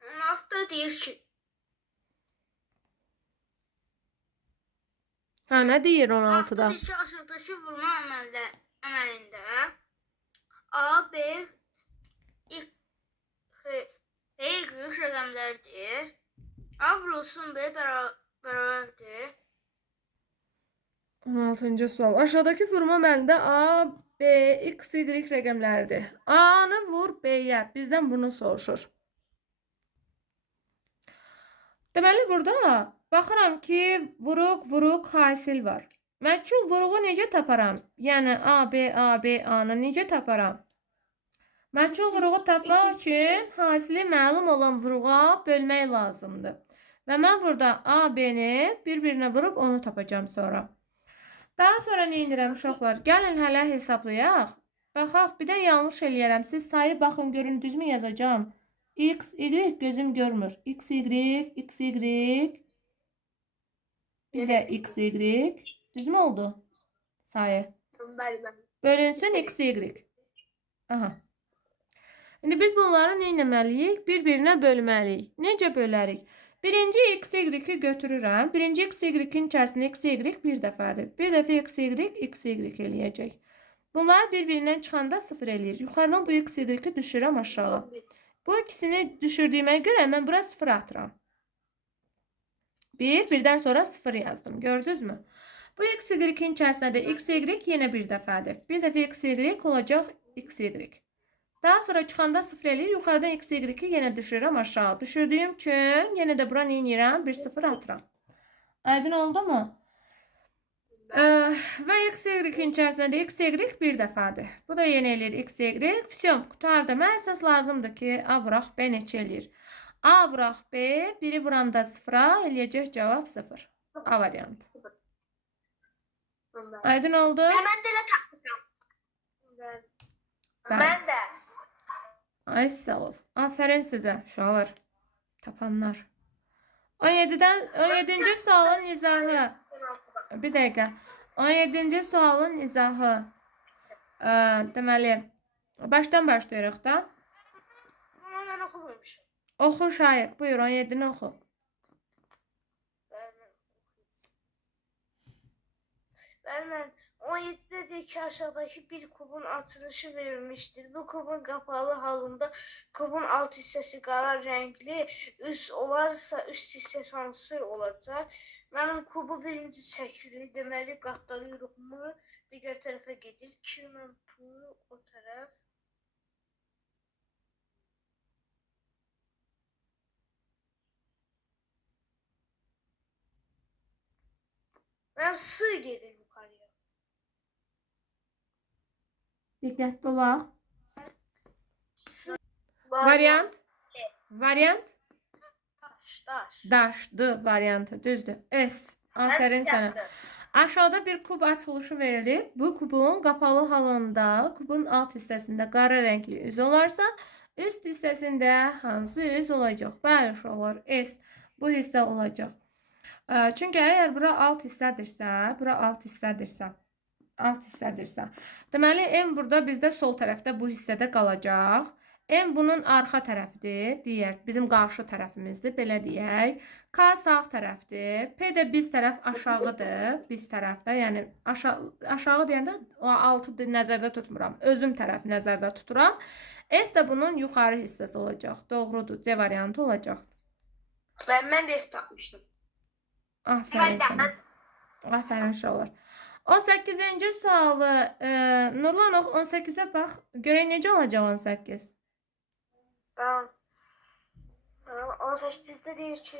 16 deyir ki, Nə deyir 16-da? aşağıdakı vurma əməlində A, B, Y rəqəmlərdir. A vurulsun B bərabərdir. 16-cı sual. Aşağıdakı vurma əməlində A, B, X, Y rəqəmləridir. A-nı vur B-yə. Bizdən bunu soruşur. Deməli, burada baxıram ki, vuruq, hasil var. Məchul vuruğu necə taparam? Yəni, A, B, A, B, A-nı necə taparam? Məchul vuruğu tapmaq üçün hasili məlum olan vuruğa bölmək lazımdır. Və mən burada A, B-ni bir-birinə vurub onu tapacağım sonra. Daha sonra nə edirəm uşaqlar? Gəlin hələ hesablayaq. Baxaq, bir də yanlış eləyərəm. Siz sayı baxın, görün, düzmü yazacağım? X, Y gözüm görmür. X, Y, X, Y. Bir də X, Y. Düzmü oldu sayı? Bəli, bəli. Bölünsün X, Y. Aha. İndi biz bunları nə etməliyik? Bir-birinə bölməliyik. Necə bölərik? Birinci X, Y-i götürürəm. Birinci X, Y-in içərisində X, Y bir dəfədir. Bir dəfə X, Y eləyəcək. Bunlar bir-birindən çıxanda 0 eləyir. Yuxarıdan bu X, Y-i düşürəm aşağı. Bu ikisini düşürdüyümə görə mən bura 0 atıram. Birdən sonra 0 yazdım. Gördünüz mü? Bu X, Y-in içərisində də X, Y yenə bir dəfədir. Bir dəfə X, Y olacaq X, Y. Daha sonra çıxanda 0 eləyir. Yuxarıdan X, Y-i yenə düşürəm aşağı. Düşürdüyüm üçün yenə də bura nə edirəm? Bir 0 atıram. Aydın oldu mu? Və X, Y-in içərisində də X, Y bir dəfədir. Bu da yenə eləyir X, Y. Füsyon, qutardı. Mən əsas lazımdır ki, A vuraq B neçə eləyir? A vuraq B, biri vuranda 0-a eləyəcək cavab 0. A variantı. Aydın oldu? Mən də elə tapmışam. Mən də. Ay sağ ol. Aferin sizə uşaqlar. Tapanlar. 17-ci sualın izahı. Bir dəqiqə. 17-ci sualın izahı. Deməli, başdan başlayırıq da. Mən oxumamışam. Oxu Şaiq. Buyur, 17-ni oxu. Bəli, 17-də deyir ki, aşağıdakı bir kubun açılışı verilmişdir. Bu kubun qapalı halında kubun alt hissəsi qara rəngli, üst olarsa üst hissəsi hansı olacaq? Mənim kubu birinci çəkirik, deməli qatlayırıq-mı? Digər tərəfə gedir. 2 mən bu o tərəf. Mən sığ gedir yuxarıya. Diqqətli olaq. Variant. Variant. Daş. Daşdı variantı. Düzdür. S. Aferin sənə. Aşağıda bir kub açılışı verilib. Bu kubun qapalı halında kubun alt hissəsində qara rəngli üz olarsa, üst hissəsində hansı üz olacaq? Bəli uşaqlar, S. Bu hissə olacaq. Çünki əgər bura alt hissədirsə, deməli M burada bizdə sol tərəfdə bu hissədə qalacaq. M bunun arxa tərəfidir, deyək, bizim qarşı tərəfimizdir, belə deyək. K sağ tərəfdir, P də biz tərəf aşağıdır, biz tərəfdə, yəni aşağı deyəndə altı nəzərdə tutmuram, özüm tərəf nəzərdə tuturam. S də bunun yuxarı hissəsi olacaq, doğrudur, C variantı olacaq. Mən də S tapmışdım. Aferin sənə. Aferin uşaqlar. 18-ci sualı, Nurlan 18-ə bax, görək necə olacaq 18? 18-də deyir ki,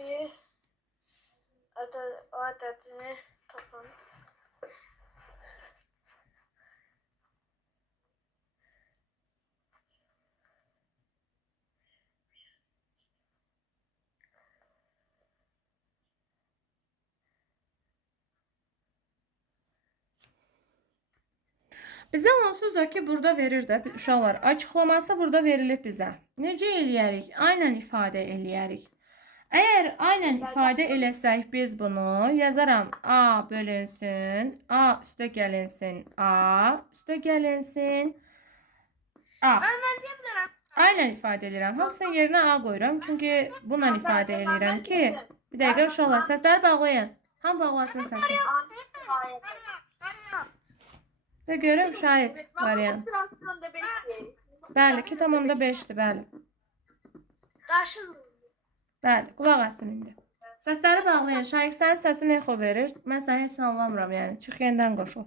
ədədini tapın. Bizə onsuz da ki, burada verir də uşaqlar. Açıqlaması burada verilib bizə. Necə eləyərik? Aynən ifadə eləyərik. Əgər aynən ifadə eləsək biz bunu yazaram. A bölünsün. A üstə gəlinsin. A üstə gəlinsin. A. Mən deyə bilərəm. Aynən ifadə edirəm. Hamısının yerinə A qoyuram. Çünki bununla ifadə eləyirəm ki, bir dəqiqə uşaqlar, səsləri bağlayın. Ham bağlasın səsi. Və görüm şahid variant. Bəli, 2,5-dir, bəli. Daşı Bəli, qulaq asın indi. Səsləri bağlayın. Şahid sənin səsin exo verir. Mən səni heç anlamıram, yəni. Çıx yenidən qoşul.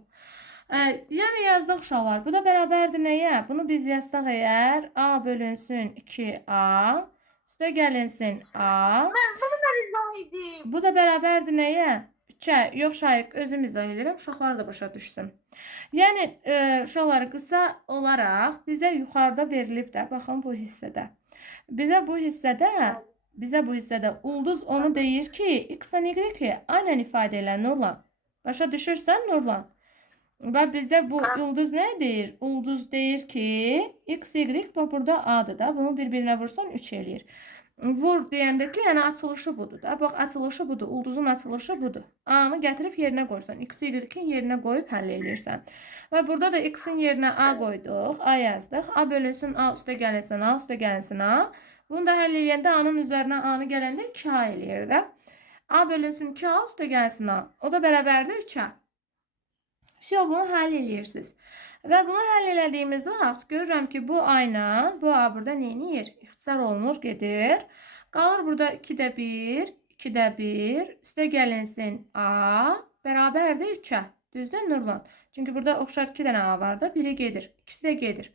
Yəni yazdıq uşaqlar. Bu da bərabərdir nəyə? Bunu biz yazsaq əgər A bölünsün 2A, üstə gəlinsin A. Mən bunu da izah edim. Bu da bərabərdir nəyə? 3-ə yox şahiq özüm izah edirəm, uşaqlar da başa düşsün. Yəni uşaqlar qısa olaraq bizə yuxarıda verilib də, baxın bu hissədə. Bizə bu hissədə ulduz onu deyir ki, x-dən y aynən ifadə elə Nurlan. Başa düşürsən Nurlan? Və bizdə bu ulduz nə deyir? Ulduz deyir ki, x, y burada a-dır da. Bunu bir-birinə vursan 3 eləyir. Vur deyəndə ki, yəni açılışı budur da. Bax, açılışı budur. Ulduzun açılışı budur. A-nı gətirib yerinə qoysan. X, y-in yerinə qoyub həll eləyirsən. Və burada da x-in yerinə a qoyduq. A yazdıq. A bölünsün a üstə gəlinsin a üstə gəlinsin a. Bunu da həll eləyəndə a-nın üzərinə a-nı gələndə 2a eləyir də. A bölünsün 2a üstə gəlsin a. O da bərabərdir 3a. Bunu həll eləyirsiniz. Və bunu həll elədiyimiz vaxt görürəm ki, bu a ilə bu a burada neyniyir? İxtisar olunur, gedir. Qalır burada 2-də 1, 2-də 1, üstə gəlinsin a, bərabərdir 3-ə. Düzdür Nurlan? Çünki burada oxşar 2 dənə a var da, biri gedir, ikisi də gedir.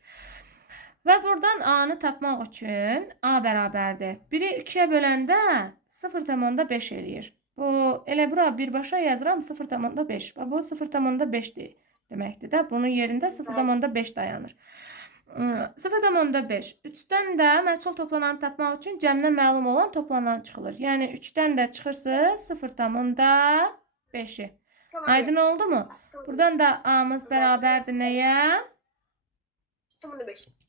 Və buradan a-nı tapmaq üçün a bərabərdir. 1-i 2-yə böləndə 0,5 eləyir. Bu, elə bura birbaşa yazıram 0,5. Bu 0,5-dir deməkdir də. Bunun yerində 0,5 dayanır. 0,5. 3-dən də məhsul toplananı tapmaq üçün cəmdən məlum olan toplanan çıxılır. Yəni 3-dən də çıxırsınız 0,5-i. Aydın oldu mu? Buradan da a-mız bərabərdir nəyə?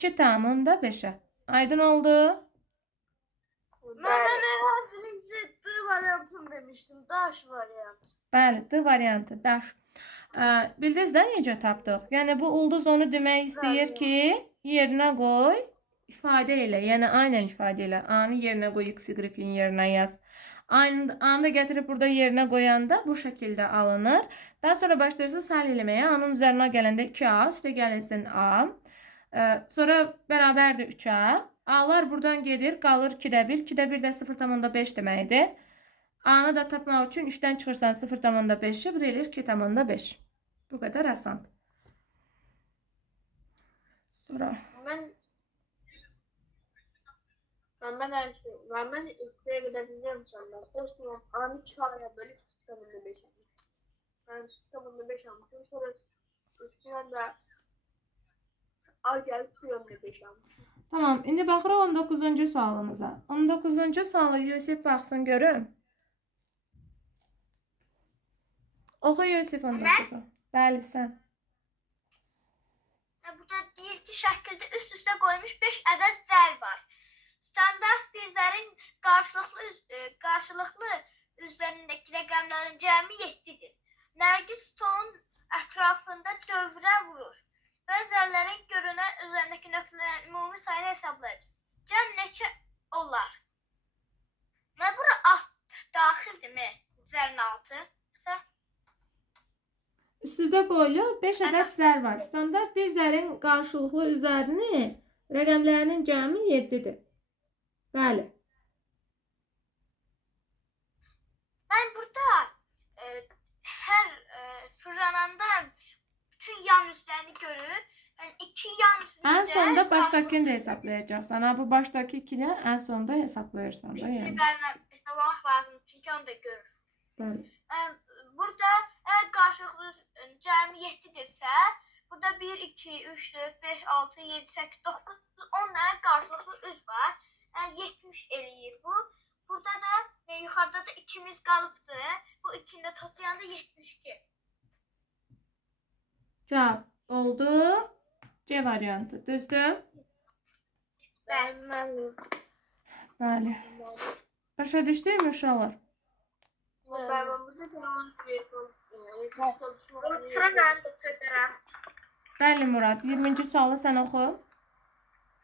2,5-ə. Aydın oldu? Ben birinci D variantını demiştim. Daş variantı. Bəli, D variantı, daş. Bildiniz də necə tapdıq? Yəni bu ulduz onu demək istəyir ki, yerinə qoy, ifadə elə. Yəni aynən ifadə elə. A-nı yerinə qoy, x, y-in yerinə yaz. A-nı da gətirib burada yerinə qoyanda bu şəkildə alınır. Daha sonra başlayırsınız həll eləməyə. A-nın üzərinə gələndə 2a, üstə gəlinsin a. Sonra bərabərdir 3a. A-lar buradan gedir, qalır 2-də 1. 2-də 1 də 0,5 deməkdir. A-nı da tapmaq üçün 3-dən çıxırsan 0,5-i, bu da eləyir 2,5. Bu qədər asandır. Sonra Ben ilkeye gidebilirim sanırım. Dostum, anı çağırıyor böyle kitabında 5 almışım. Ben kitabında 5 almışım. Sonra üstüne de acayip kitabında 5 almışım. tamam, indi baxırıq 19-cu sualımıza. 19-cu sualı Yusif baxsın görüm. Oxu Yusif 19-u. Bəli, sən. Burada deyir ki, şəkildə üst-üstə qoymuş 5 ədəd zər var. Standart bir zərin qarşılıqlı üzərindəki rəqəmlərin cəmi 7-dir. Nərgiz stolun ətrafında dövrə vurur və zərlərin görünən üzərindəki nöqtələrin ümumi sayını hesablayır. Cəm neçə olar? Və bura alt daxildirmi? Zərin altı. Üstüdə qoyulu 5 ədəd zər var. Standart bir zərin qarşılıqlı üzərini rəqəmlərinin cəmi 7-dir. Bəli. Ben burada her fırlananda bütün yan üstlerini görüp yani iki yan üstünde Ən sonda başdakini də hesablayacaqsan. Ha, bu başdakı 2-ni ən sonda hesablayırsan da yəni. hesaplamak lazım çünkü onu da görür. Bəli. Burada eğer karşılıklı cəmi 7'dirsə burada 1, 2, 3, 4, 5, 6, 7, 8, 9, 10 tane karşılıklı üz var. Yani 70 eləyir bu. Burada da yukarıda da 2'miz qalıbdı. Bu ikini de toplayanda 72. Cavab oldu. C variantı. Düzdür? Bəli. Başa düşdünmü uşaqlar? Ben burada devam ediyorum. Sıra mənim də söyləyirəm. Bəli Murad. 20-ci sualı sən oxu.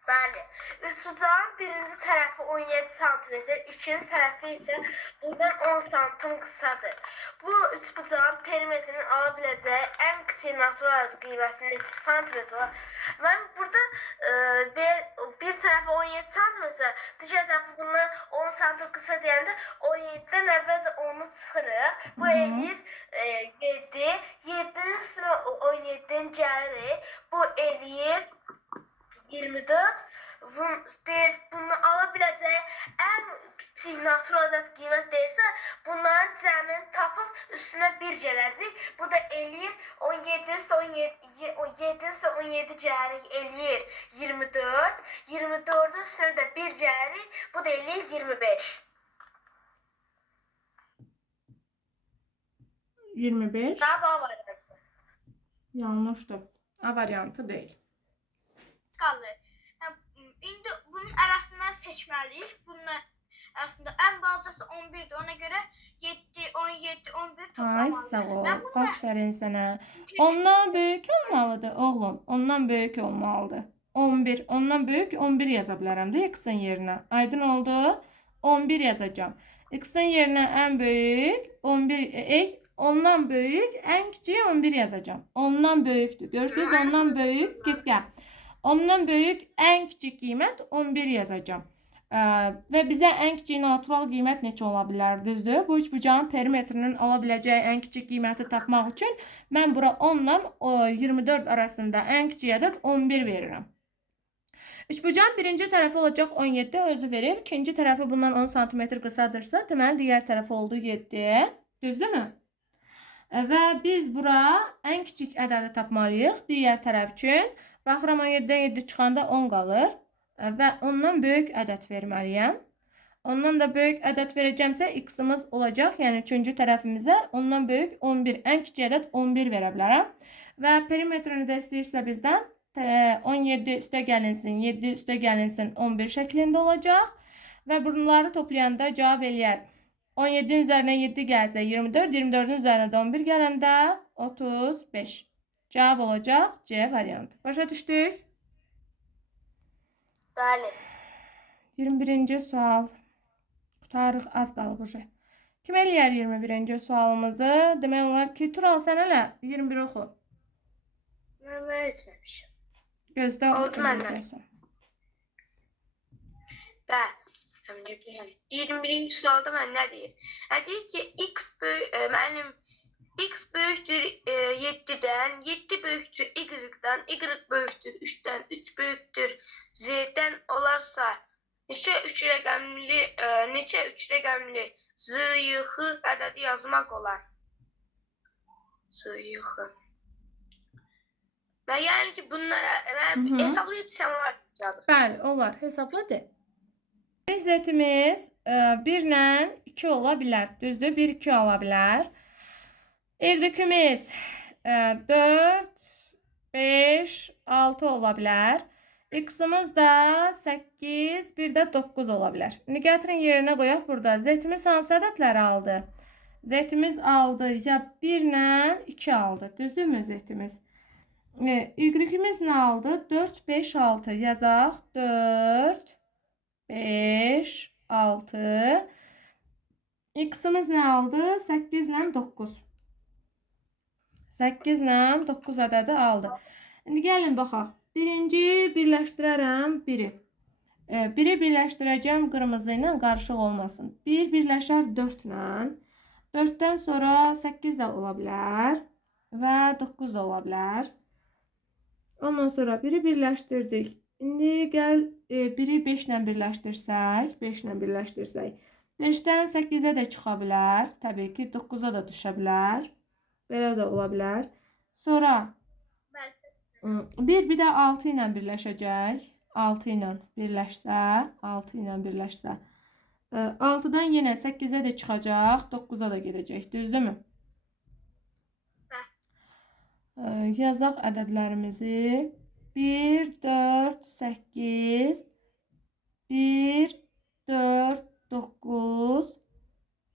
Bəli. Üçbucağın birinci tərəfi 17 cm, ikinci tərəfi isə bundan 10 cm qısadır. Bu üçbucağın perimetrinin ala biləcəyi ən kiçik natural qiyməti neçə santimetr var? Mən burada bir tərəfi 17 cm, digər tərəfi bundan 10 cm qısa deyəndə 17-dən əvvəlcə 10-u çıxırıq. Bu eləyir 7. 7-nin üstünə 17-dən gəlirik. Bu eləyir 24. Bunu ala biləcəyi ən kiçik natural ədəd qiymət deyirsə, bunların cəmini tapıb üstünə 1 gələcək. Bu da eləyir 17 üstə 17 üstə 17 gəlirik eləyir 24. 24-ün üstünə də 1 gəlirik. Bu da eləyir 25. 25. Daha var. Yanlışdır. A variantı deyil. Qalır. İndi bunun arasından seçməliyik. Bunun arasında ən balacası 11-dir. Ona görə 7, 17, 11 Ay toplamalıyıq. sağ ol. Mən bunu Aferin sənə. Ondan böyük olmalıdır oğlum. Ondan böyük olmalıdır. 11. Ondan böyük 11 yaza bilərəm də x-in yerinə. Aydın oldu? 11 yazacağam. X-in yerinə ən böyük 11 ondan böyük ən kiçik 11 yazacağam. Ondan böyükdür. Görürsüz? Ondan böyük get gəl. Ondan böyük ən kiçik qiymət 11 yazacağam. Və bizə ən kiçik natural qiymət neçə ola bilər? Düzdür? Bu üçbucağın perimetrinin ala biləcəyi ən kiçik qiyməti tapmaq üçün mən bura 10 ilə 24 arasında ən kiçik ədəd 11 verirəm. Üçbucağın birinci tərəfi olacaq 17 özü verir. İkinci tərəfi bundan 10 cm qısadırsa, deməli digər tərəfi oldu 7. Düzdürmü? Və biz bura ən kiçik ədədi tapmalıyıq digər tərəf üçün. Baxıram 17-dən 7 çıxanda 10 qalır. Və ondan böyük ədəd verməliyəm. Ondan da böyük ədəd verəcəmsə x-imiz olacaq. Yəni üçüncü tərəfimizə ondan böyük 11. Ən kiçik ədəd 11 verə bilərəm. Və perimetrini də istəyirsə bizdən 17 üstə gəlinsin, 7 üstə gəlinsin 11 şəklində olacaq. Və bunları toplayanda cavab eləyər. 17-nin üzərinə 7 gəlsə 24, 24-ün üzərinə də 11 gələndə 35. Cavab olacaq C variantı. Başa düşdük? Bəli. 21-ci sual. Qutarıq, az qalıb uca. Kim eləyər 21-ci sualımızı? Demək olar ki, Tural sən elə 21 oxu. Mən etməmişəm. Gözdə Oldu məndən. eləyəcəksən. Bəli. 21-ci sualda mən nə deyir? Deyir ki, müəllim x böyükdür 7-dən, 7 böyükdür y-dən, y böyükdür 3-dən, 3 böyükdür z-dən olarsa neçə 3 rəqəmli z-yx ədədi yazmaq olar? Z-yx. Və yəni ki, bunlara hesablayıb desəm olar cavabı. Bəli, olar. Hesabladı. Z-imiz 1 ilə 2 ola bilər. Düzdür? 1, 2 ola bilər. Y-imiz 4, 5, 6 ola bilər. X-imiz də 8, bir də 9 ola bilər. İndi gətirin yerinə qoyaq burada. Z-imiz hansı ədədləri aldı? Z-imiz aldı ya 1 ilə 2 aldı. Düzdürmü Z-imiz? Y-imiz nə aldı? 4, 5, 6 yazaq. 4, 5, 6. X-imiz nə aldı? 8 ilə 9. 8 ilə 9 ədədi aldı. İndi gəlin baxaq. Birinci birləşdirərəm 1-i. 1-i birləşdirəcəm qırmızı ilə qarışıq olmasın. 1 birləşər 4 ilə. 4-dən sonra 8 də ola bilər. Və 9 da ola bilər. Ondan sonra 1-i birləşdirdik. İndi gəl 1-i 5 ilə birləşdirsək. 5 ilə birləşdirsək. 5-dən 8-ə də çıxa bilər. Təbii ki 9-a da düşə bilər. Belə də ola bilər. Sonra 1 də 6 ilə birləşəcək. 6 ilə birləşsə, 6 ilə birləşsə. 6-dan yenə 8-ə də çıxacaq, 9-a da gedəcək. Düzdürmü? Yazaq ədədlərimizi. 1, 4, 8, 1, 4, 9,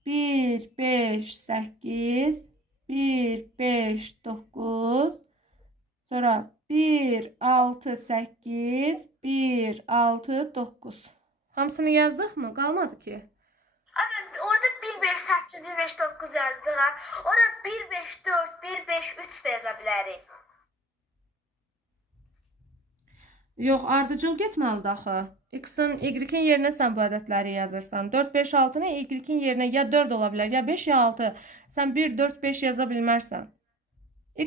1, 5, 8, 1, 5, 9, sonra 1, 6, 8, 1, 6, 9. Hamısını yazdıq mı? Qalmadı ki. Orada 1, 5, 8, 1, 5, 9 yazdıq. Orada 1, 5, 4, 1, 5, 3 də yaza bilərik. Yox, ardıcıl getməlidir axı. X-in, Y-in yerinə sən bu ədədləri yazırsan. 4, 5, 6-nı Y-in yerinə ya 4 ola bilər, ya 5, ya 6. Sən 1, 4, 5 yaza bilmərsən.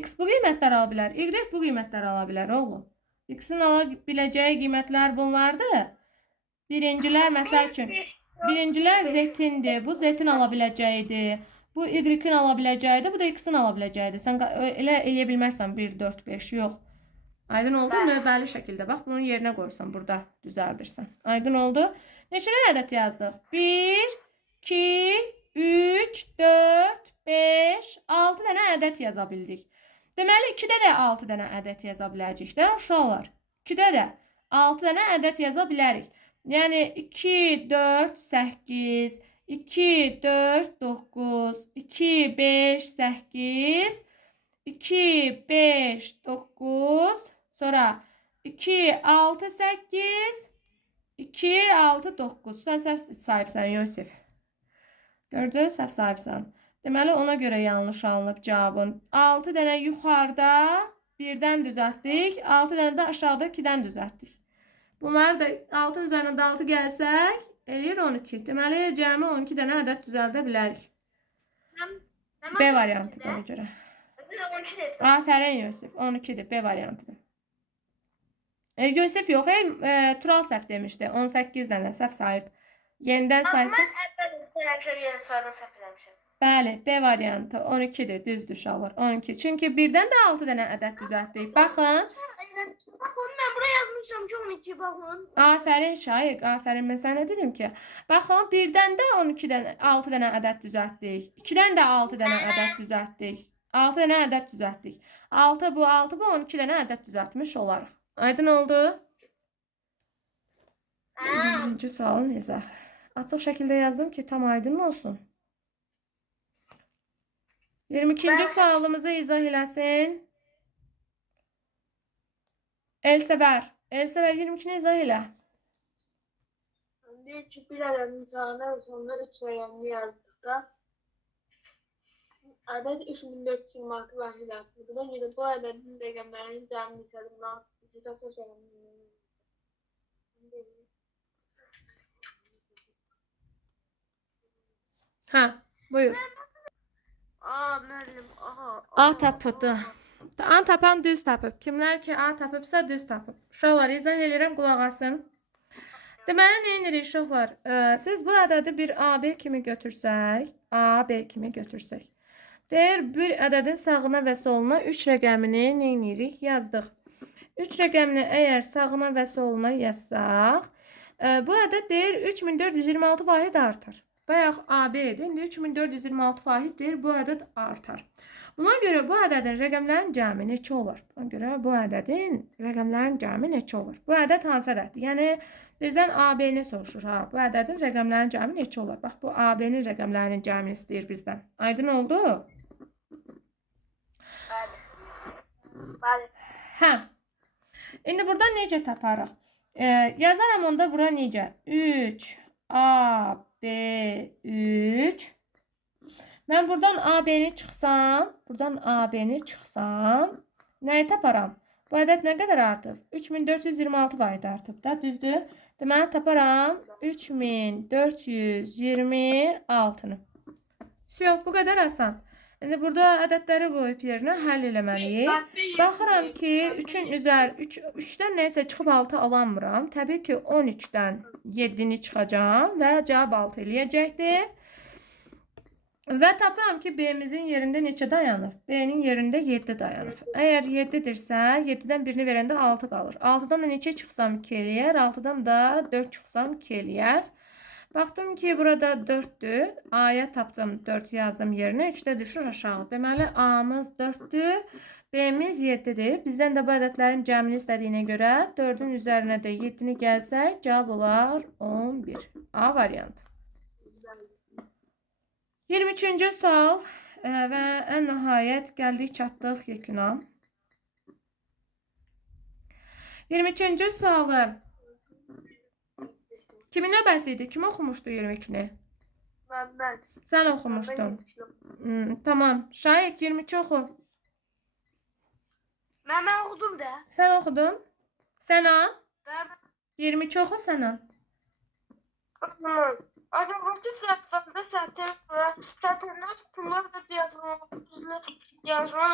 X bu qiymətləri ala bilər, Y bu qiymətləri ala bilər, oğlum. X-in ala biləcəyi qiymətlər bunlardır. Birincilər, məsəl üçün, birincilər Z-indir, bu Z-in ala biləcəyidir. Bu y-in ala biləcəyidir, bu da x-in ala biləcəyidir. Sən elə eləyə bilmərsən 1, 4, 5, yox. Aydın oldu? Növbəli şəkildə. Bax, bunun yerinə qoyursan, burada düzəldirsən. Aydın oldu? Neçə dənə ədəd yazdıq? 1, 2, 3, 4, 5, 6 dənə ədəd yaza bildik. Deməli, 2-də də 6 dənə ədəd yaza biləcəyik də, uşaqlar. 2-də də 6 dənə ədəd yaza bilərik. Yəni, 2, 4, 8, 2, 4, 9, 2, 5, 8, 2, 5, 9, sonra 2, 6, 8, 2, 6, 9. Sən səhv sahibsən, Yusif. Gördün, səhv sahibsən. Deməli, ona görə yanlış alınıb cavabın. 6 dənə yuxarıda 1-dən düzəltdik, 6 dənə də aşağıda 2-dən düzəltdik. Bunları da 6 üzərinə 6 gəlsək, eləyir 12. Deməli, cəmi 12 dənə ədəd düzəldə bilərik. B variantıdır ona görə. 12 dedim. Afərin Yusif, 12-dir, B variantıdır. Yusif yox, Tural səhv demişdi, 18 dənə səhv sahib. Yenidən saysın. Bəli, B variantı 12-dir, düzdür uşaqlar, 12. Çünki 1-dən də 6 dənə ədəd düzəltdik. Baxın. Baxın, mən buraya yazmışam ki 12, baxın. Afərin Şaiq, afərin. Mən sənə dedim ki, baxın, 1-dən də 12 dənə, 6 dənə ədəd düzəltdik. 2-dən də 6 dənə ədəd düzəltdik. 6 dənə ədəd düzəltdik. 6 bu, 12 dənə ədəd düzəltmiş olarıq. Aydın oldu? Birinci sualın izah. Açıq şəkildə yazdım ki, tam aydın olsun. 22-ci sualımızı izah eləsin. Elsəvər. Elsəvər 22-ni izah elə. Deyir ki, bir ədədin sağına və sonuna 3 rəqəmini yazdıqda ədəd 3426 vahid artır. Buna görə bu ədədin rəqəmlərinin cəmini hesabından Hə, buyur. Müəllim, A tapıdı. A tapan düz tapıb. Kimlər ki A tapıbsa düz tapıb. Uşaqlar, izah edirəm, qulaq asın. Deməli, nə edirik uşaqlar? Siz bu ədədi bir AB kimi götürsək, AB kimi götürsək. Deyir, bir ədədin sağına və soluna 3 rəqəmini nə edirik? Yazdıq. 3 rəqəmini əgər sağına və soluna yazsaq, bu ədəd deyir 3426 vahid artar. Bayaq AB idi, indi 3426 vahid deyir, bu ədəd artar. Buna görə bu ədədin rəqəmlərin cəmi neçə olur? Buna görə bu ədədin rəqəmlərin cəmi neçə olur? Bu ədəd hansı ədəddir? Yəni, bizdən AB-ni soruşur. Ha, bu ədədin rəqəmlərin cəmi neçə olur? Bax, bu AB-nin rəqəmlərinin cəmini istəyir bizdən. Aydın oldu? Bəli. Hə. İndi buradan necə taparıq? Yazaram onda bura necə? 3, A, B, 3. Mən buradan AB-ni çıxsam, nəyi taparam? Bu ədəd nə qədər artıb? 3426 vahid artıb da, düzdür? Deməli, taparam 3426-nı. Bu qədər asan. İndi burada ədədləri qoyub yerinə həll eləməliyik. Baxıram ki, 3-dən nəysə çıxıb 6 alamıram. Təbii ki, 13-dən 7-ni çıxacam və cavab 6 eləyəcəkdir. Və tapıram ki, B-mizin yerində neçə dayanır? B-nin yerində 7 dayanır. Əgər 7-dirsə, 7-dən birini verəndə 6 qalır. 6-dan da neçə çıxsam 2 eləyər, 6-dan da 4 çıxsam 2 eləyər. Baxdım ki, burada 4-dür. A-ya tapdım, 4 yazdım yerinə, 3-də düşür aşağı. Deməli, A-mız 4-dür, B-miz 7-dir. Bizdən də bu ədədlərin cəmini istədiyinə görə 4-ün üzərinə də 7-ni gəlsək, cavab olar 11. A variantı. 23-cü sual və ən nəhayət gəldik, çatdıq yekuna. 23-cü sualı kimin növbəsi idi? Kim oxumuşdu 22-ni? Mən. Sən oxumuşdun. Tamam. Şaiq 23 oxu. Mən oxudum da. Sən oxudun? Səna? Mən 23 oxu Səna. Azərbaycan səhifəsində sətirlər bunlar da yazılan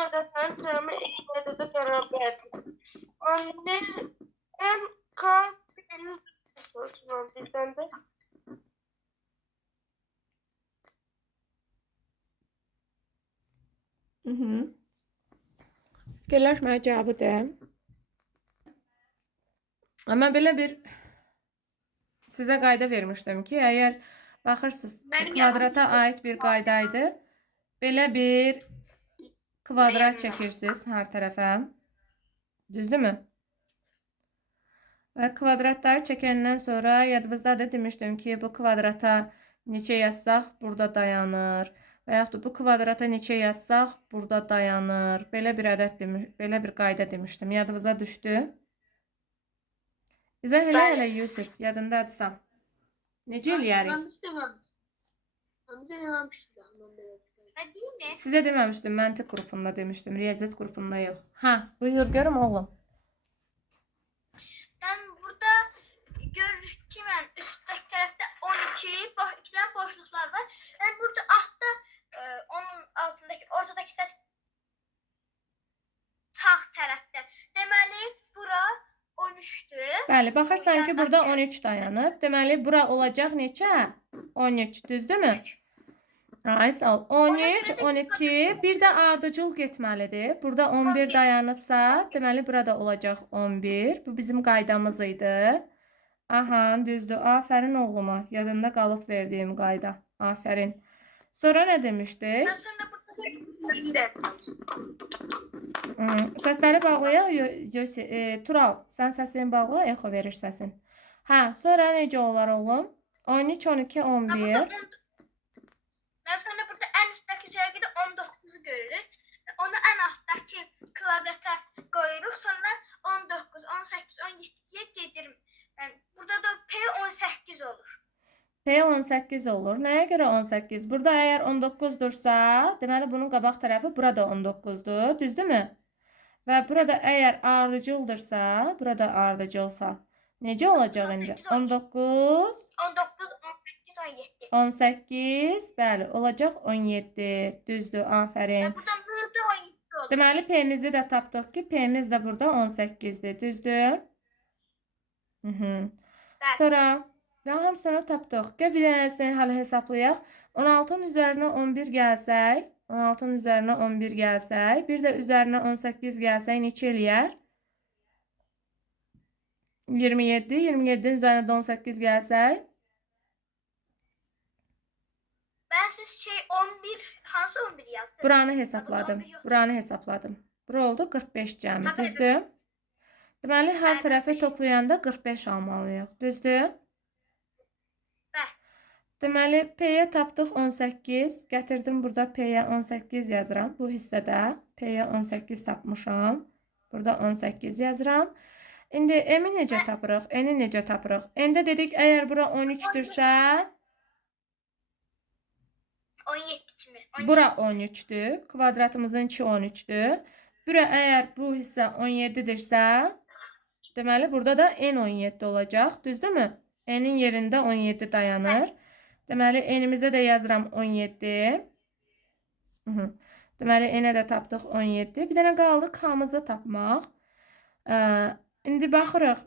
ədədlərin cəmi eyni ədədə bərabərdir. N, K, B-nin soruşulan bizdən də. Fikirləşməyə cavabı de. Amma belə bir sizə qayda vermişdim ki, əgər baxırsınız kvadrata aid bir qaydaydı. Belə bir kvadrat çəkirsiniz hər tərəfə. Düzdürmü? Və kvadratları çəkəndən sonra yadınızdadır demişdim ki, bu kvadrata neçə yazsaq burada dayanır. Və yaxud da bu kvadrata neçə yazsaq burada dayanır. Belə bir ədəd belə bir qayda demişdim. Yadınıza düşdü? İzah elə hələ Yusuf, yadındadırsa. Necə eləyərik? Sizə deməmişdim, məntiq qrupunda demişdim, riyaziyyat qrupunda yox. Hə, buyur görüm oğlum. Ben burada görürük ki, ben üstteki tarafta 12, 2 tane boşluklar var. Ben burada altta onun altındaki, ortadaki ses sağ tarafta. Deməli, bura 13'tür. Bəli, baxırsan ki, burada 13 dayanıb. Deməli, bura olacaq neçə? 13, düzdürmü? Ay, sağ ol. 13, 12, bir də ardıcıl getməlidir. Burada 11 dayanıbsa, deməli, burada olacaq 11. Bu bizim qaydamız idi. Aha, düzdür. Afərin oğluma. Yadında qalıb verdiyim qayda. Afərin. Sonra nə demişdik? Ben sonra burada Səsləri bağlayaq. Tural, sən səsini bağla, echo verir səsin. Hə, sonra necə olar oğlum? 13, 12, 11. Ben sonra burada en üstteki çizgide 19'u görürüz. Onu en alttaki kvadrata koyuyoruz. Sonra 19, 18, 17'ye gelirim. Yani burada da P 18 olur. P 18 olur. Nəyə görə 18? Burada əgər 19-dursa, deməli bunun qabaq tərəfi burada 19-dur. Düzdürmü? Və burada əgər ardıcıldırsa, burada ardıcılsa, necə olacaq indi? 19, 19, 18, 17. 18, bəli, olacaq 17. Düzdür, afərin. Buradan burada 17 olur. Deməli, P-mizi də tapdıq ki, P-miz də burada 18-dir. Düzdür? Sonra daha hamısını tapdıq. Gəl bir dənəsini hələ hesablayaq. 16-nın üzərinə 11 gəlsək, 16-nın üzərinə 11 gəlsək, bir də üzərinə 18 gəlsək neçə eləyər? 27, 27-nin üzərinə də 18 gəlsək. Ben siz 11, hansı 11 yazdım? Buranı hesapladım. Buranı hesapladım. Bura oldu 45 cəmi. Düzdür? Deməli, hər tərəfi toplayanda 45 almalıyıq. Düzdür? Deməli, P-yə tapdıq 18. Gətirdim burada P-yə 18 yazıram. Bu hissədə P-yə 18 tapmışam. Burada 18 yazıram. İndi M-i necə tapırıq? N-i necə tapırıq? N-də dedik, əgər bura 13-dürsə, 17 kimi. bura 13-dür. Kvadratımızın içi 13-dür. Bura əgər bu hissə 17-dirsə, deməli, burada da N 17 olacaq. Düzdürmü? N-in yerində 17 dayanır. Deməli, N-imizə də yazıram 17. Deməli, N-ə də tapdıq 17. Bir dənə qaldı K-mızı tapmaq. İndi baxırıq.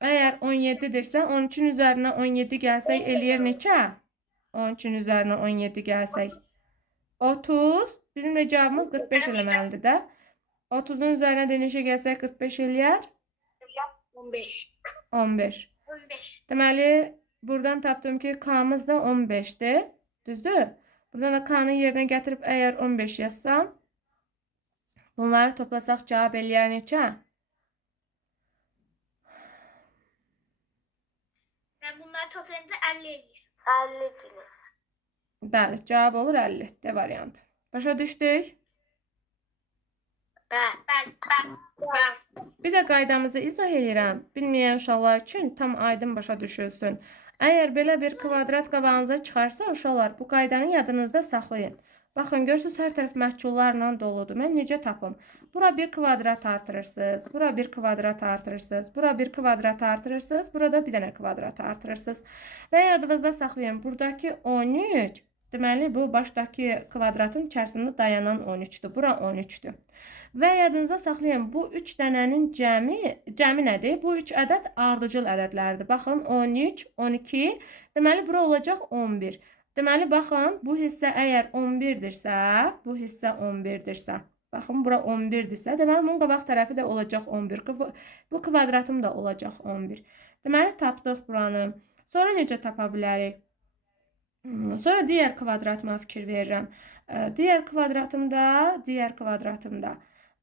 Əgər 17-dirsə, 13-ün üzərinə 17 gəlsək, eləyir neçə? 13-ün üzərinə 17 gəlsək. 30. Bizim də cavabımız 45 eləməlidir də. 30-un üzərinə də neçə gəlsək 45 eləyər? 15. 15. 15. Deməli, buradan tapdım ki, K-mız da 15'dir. Düzdür? Buradan da K-nın yerinə gətirib əgər 15 yazsam, bunları toplasaq cavab eləyər neçə? Ben bunları toplayınca 50 eləyir. 50 dilim. Bəli, cavab olur 50. D variantı. Başa düşdük? Ben. Bir də qaydamızı izah edirəm. Bilməyən uşaqlar üçün tam aydın başa düşülsün. Əgər belə bir kvadrat qabağınıza çıxarsa, uşaqlar bu qaydanı yadınızda saxlayın. Baxın, görürsünüz, hər tərəf məhcullarla doludur. Mən necə tapım? Bura bir kvadrat artırırsınız, bura bir kvadrat artırırsınız, bura bir kvadrat artırırsınız, burada bir dənə kvadrat artırırsınız. Və yadınızda saxlayın, buradakı 13, deməli, bu başdakı kvadratın içərisində dayanan 13'dür. Bura 13'dür. Və yadınızda saxlayın, bu 3 dənənin cəmi nədir? Bu 3 ədəd ardıcıl ədədlərdir. Baxın, 13, 12, deməli, bura olacaq 11. Deməli, baxın, bu hissə əgər 11-dirsə, bu hissə 11-dirsə, baxın, bura 11-dirsə, deməli, bunun qabaq tərəfi də olacaq 11. Bu kvadratım da olacaq 11. Deməli, tapdıq buranı. Sonra necə tapa bilərik? Sonra digər kvadratıma fikir verirəm. Digər kvadratımda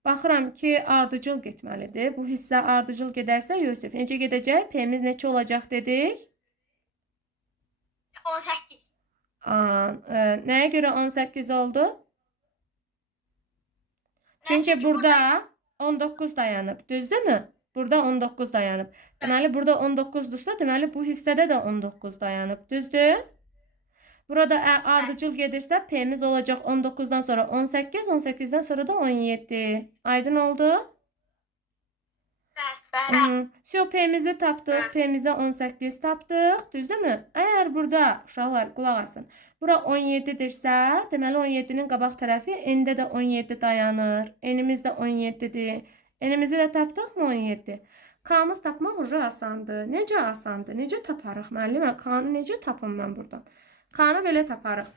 baxıram ki, ardıcıl getməlidir. Bu hissə ardıcıl gedərsə, Yusif, necə gedəcək? P-miz neçə olacaq dedik? 18. Nəyə görə 18 oldu? Çünki burada 19 dayanıb, düzdürmü? Burada 19 dayanıb. Deməli, burada 19-dursa, deməli, bu hissədə də 19 dayanıb, düzdür? Burada ardıcıl gedirsə, P-miz olacaq 19-dan sonra 18, 18-dən sonra da 17. Aydın oldu? P-mizi tapdıq, P-mizə 18 tapdıq, düzdürmü? Əgər burada, uşaqlar, qulaq asın, bura 17-dirsə, deməli 17-nin qabaq tərəfi N-də də 17 dayanır. N-imiz də 17-dir. N-imizi də tapdıq mı 17? K-mız tapmaq ucu asandır. Necə asandır? Necə taparıq, müəllimə? K-nı necə tapım mən buradan? K-nı belə taparıq.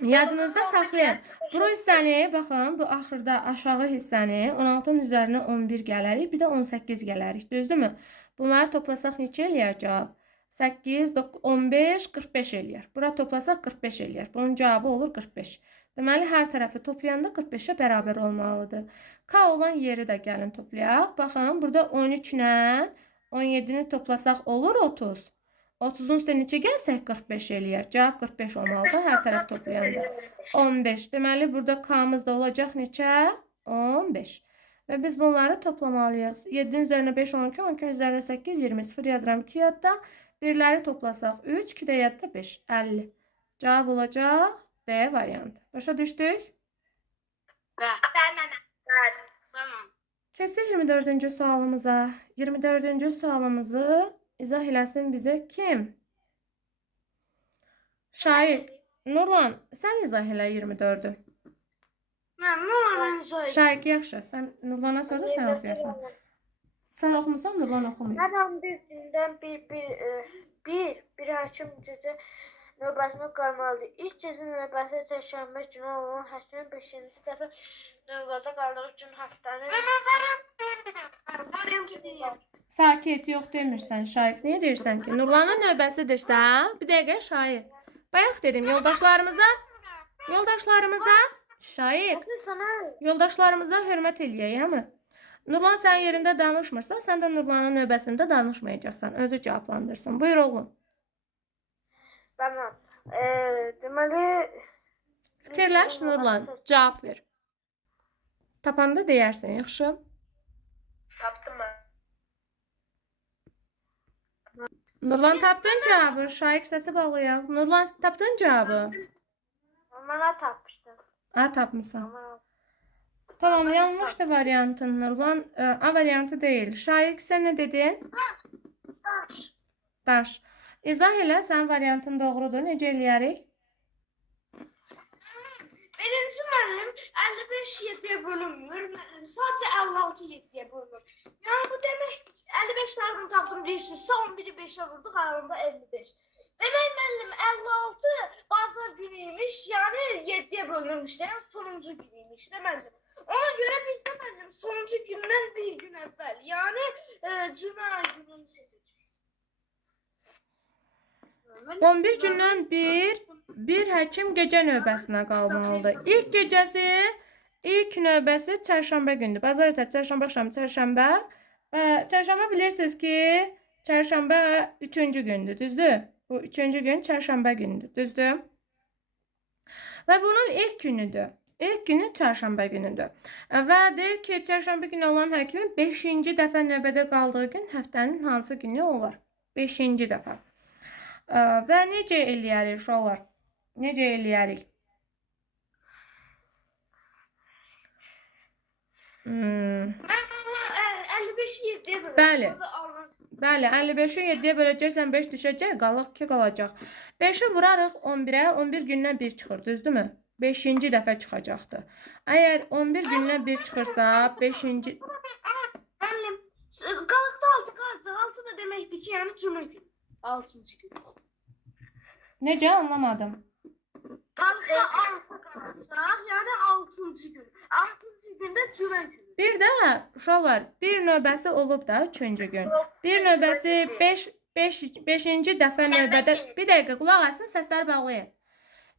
Yadınızda saxlayın. Bu hissəni, baxın, bu axırda aşağı hissəni 16-nın üzərinə 11 gələrik, bir də 18 gələrik, düzdürmü? Bunları toplasaq neçə eləyər cavab? 8, 15, 45 eləyər. Bura toplasaq 45 eləyər. Bunun cavabı olur 45. Deməli, hər tərəfi toplayanda 45-ə bərabər olmalıdır. K olan yeri də gəlin toplayaq. Baxın, burada 13 ilə 17-ni toplasaq olur 30. 30-un üstə neçə gəlsək 45 eləyər. Cavab 45 olmalıdır hər tərəf toplayanda. 15. Deməli, burada K-mız da olacaq neçə? 15. Və biz bunları toplamalıyıq. 7-nin üzərinə 5, 12, 12-nin üzərinə 8, 20. 0 yazıram 2 yadda. Birləri toplasaq 3, 2 də yadda 5, 50. Cavab olacaq D variantı. Başa düşdük? Keçdik 24-cü sualımıza. 24-cü sualımızı izah eləsin bizə kim? Şair. Nurlan, sən izah elə 24-ü. Şair, yaxşı. Sən Nurlana sor da sən oxuyarsan. Sən oxumusan, Nurlan oxumur. Hər an bir gündən bir hakim gecə növbəsini qalmalıdır. İlk gecə növbəsi çərşənbə günü olan həkimin 5-ci dəfə növbədə qaldığı gün həftənin Sakit, yox demirsən, Şaiq. Niyə deyirsən ki? Nurlanın növbəsidirsə, bir dəqiqə Şaiq. Bayaq dedim, Şaiq, yoldaşlarımıza hörmət eləyək, hə mi? Nurlan sənin yerində danışmırsa, sən də Nurlanın növbəsində danışmayacaqsan. Özü cavablandırsın. Buyur oğlum. Tamam. Deməli Fikirləş Nurlan, cavab ver. Tapanda deyərsən, yaxşı? tapdım mən. Nurlan tapdın cavabı. Şaiq səsi bağlayaq. Nurlan tapdın cavabı. Mənə tapmışdım. Tapmısan. Tamam, yanlışdı variantın Nurlan. A variantı değil. Şaiq sən nə dedin? Daş. İzah elə, sən variantın doğrudur. Necə eləyərik? Birinci müəllim 55 7-yə bölünmür. Sadəcə 56 7-yə bölünür. Yəni bu deməkdir ki, 55-lərdən tapdım deyirsizsə 11-i 5-ə vurduq, arasında 55. Demək müəllim 56 bazar günüymüş, yəni 7-yə bölünmüş, yəni sonuncu günüymüş də müəllim. Ona görə biz də müəllim sonuncu gündən bir gün əvvəl, yəni cümə gününü seçəcəyik. 11 gündən bir həkim gecə növbəsinə qalmalıdır. İlk növbəsi çərşənbə gündür. Bazar ertəsi, çərşənbə axşamı, çərşənbə. Çərşənbə bilirsiniz ki, çərşənbə 3-cü gündür, düzdür? Bu 3-cü gün çərşənbə gündür, düzdür? Və bunun ilk günüdür. İlk günü çərşənbə günüdür. Və deyir ki, çərşənbə günü olan həkimin 5-ci dəfə növbədə qaldığı gün həftənin hansı günü olar? 5-ci dəfə. Və necə eləyərik uşaqlar? Necə eləyərik? Mən 55-i 7-yə bölürəm. Bəli. Bəli, 55-i 7-yə böləcəksən 5 düşəcək, qalıq 2 qalacaq. 5-i vurarıq 11-ə, 11 gündən 1 çıxır, düzdürmü? 5-ci dəfə çıxacaqdır. Əgər 11 gündən 1 çıxırsa, 5-ci... Müəllim, qalıqda 6 qalacaq. 6 da deməkdir ki, yəni cümə günü. 6-cı gün. Necə anlamadım. Hafta 6 qalacaq, yəni 6-cı gün. 6-cı gündə cümə günü. Bir də uşaqlar, bir növbəsi olub da 3-cü gün. Bir növbəsi 5-ci dəfə növbədə bir dəqiqə qulaq asın, səsləri bağlayın.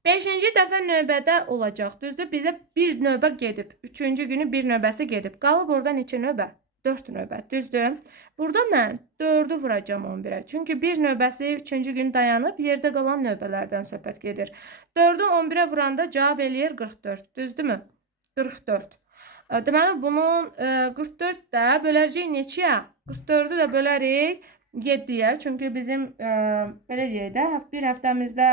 5-ci dəfə növbədə olacaq. Düzdür? Bizə bir növbə gedib. 3-cü günü bir növbəsi gedib. Qalıb orada neçə növbə? 4 növbə. Düzdür? Burada mən 4-ü vuracağam 11-ə. Çünki bir növbəsi 3-cü gün dayanıb, yerdə qalan növbələrdən söhbət gedir. 4-ü 11-ə vuranda cavab eləyir 44. Düzdürmü? 44. Deməli, bunun 44 də böləcəyik neçəyə? 44-ü də bölərik 7-yə. Çünki bizim, belə deyək də, bir həftəmizdə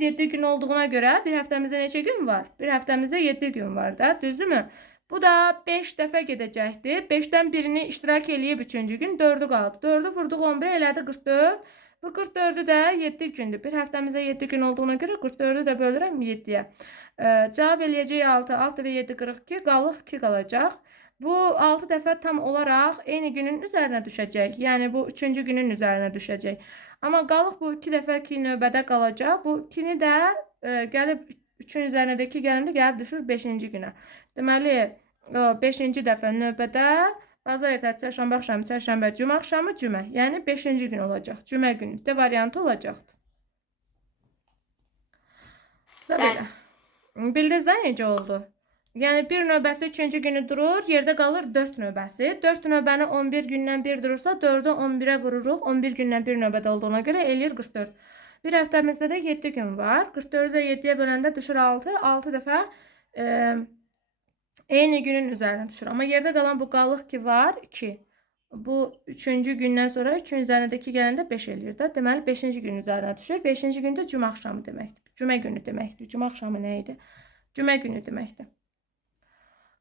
7 gün olduğuna görə bir həftəmizdə neçə gün var? Bir həftəmizdə 7 gün var da, düzdürmü? Bu da 5 dəfə gedəcəkdir. 5-dən birini iştirak eləyib 3-cü gün, 4-ü qalıb. 4-ü vurduq 11-ə, elədi 44. Bu 44-ü də 7 gündür. Bir həftəmizdə 7 gün olduğuna görə 44-ü də bölürəm 7-yə. Cavab eləyəcək 6. 6 və 7 42, qalıq 2 qalacaq. Bu 6 dəfə tam olaraq eyni günün üzərinə düşəcək. Yəni bu 3-cü günün üzərinə düşəcək. Amma qalıq bu 2 dəfə ki növbədə qalacaq. Bu 2-ni də gəlib 3-ün üzərindəki gələndə gəlib düşür 5-ci günə. Deməli 5-ci dəfə növbədə bazar ertəsi, çərşənbə axşamı, çərşənbə, cümə axşamı, cümə. Yəni 5-ci gün olacaq. Cümə günü. D variantı olacaqdır. Da belə. Bildiniz də necə oldu? Yəni bir növbəsi 3-cü günü durur, yerdə qalır 4 növbəsi. 4 növbəni 11 gündən 1 durursa, 4-ü 11-ə vururuq. 11 gündən 1 növbədə olduğuna görə eləyir 44. Bir həftəmizdə də 7 gün var. 44-ü də 7-yə böləndə düşür 6. 6 dəfə eyni günün üzərinə düşür. Amma yerdə qalan bu qalıq ki var 2. Bu 3-cü gündən sonra 3-ün üzərindəki gələndə 5 eləyir də. Deməli 5-ci gün üzərinə düşür. 5-ci gündə cümə axşamı deməkdir. Cümə günü deməkdir. Cümə axşamı nə idi? Cümə günü deməkdir.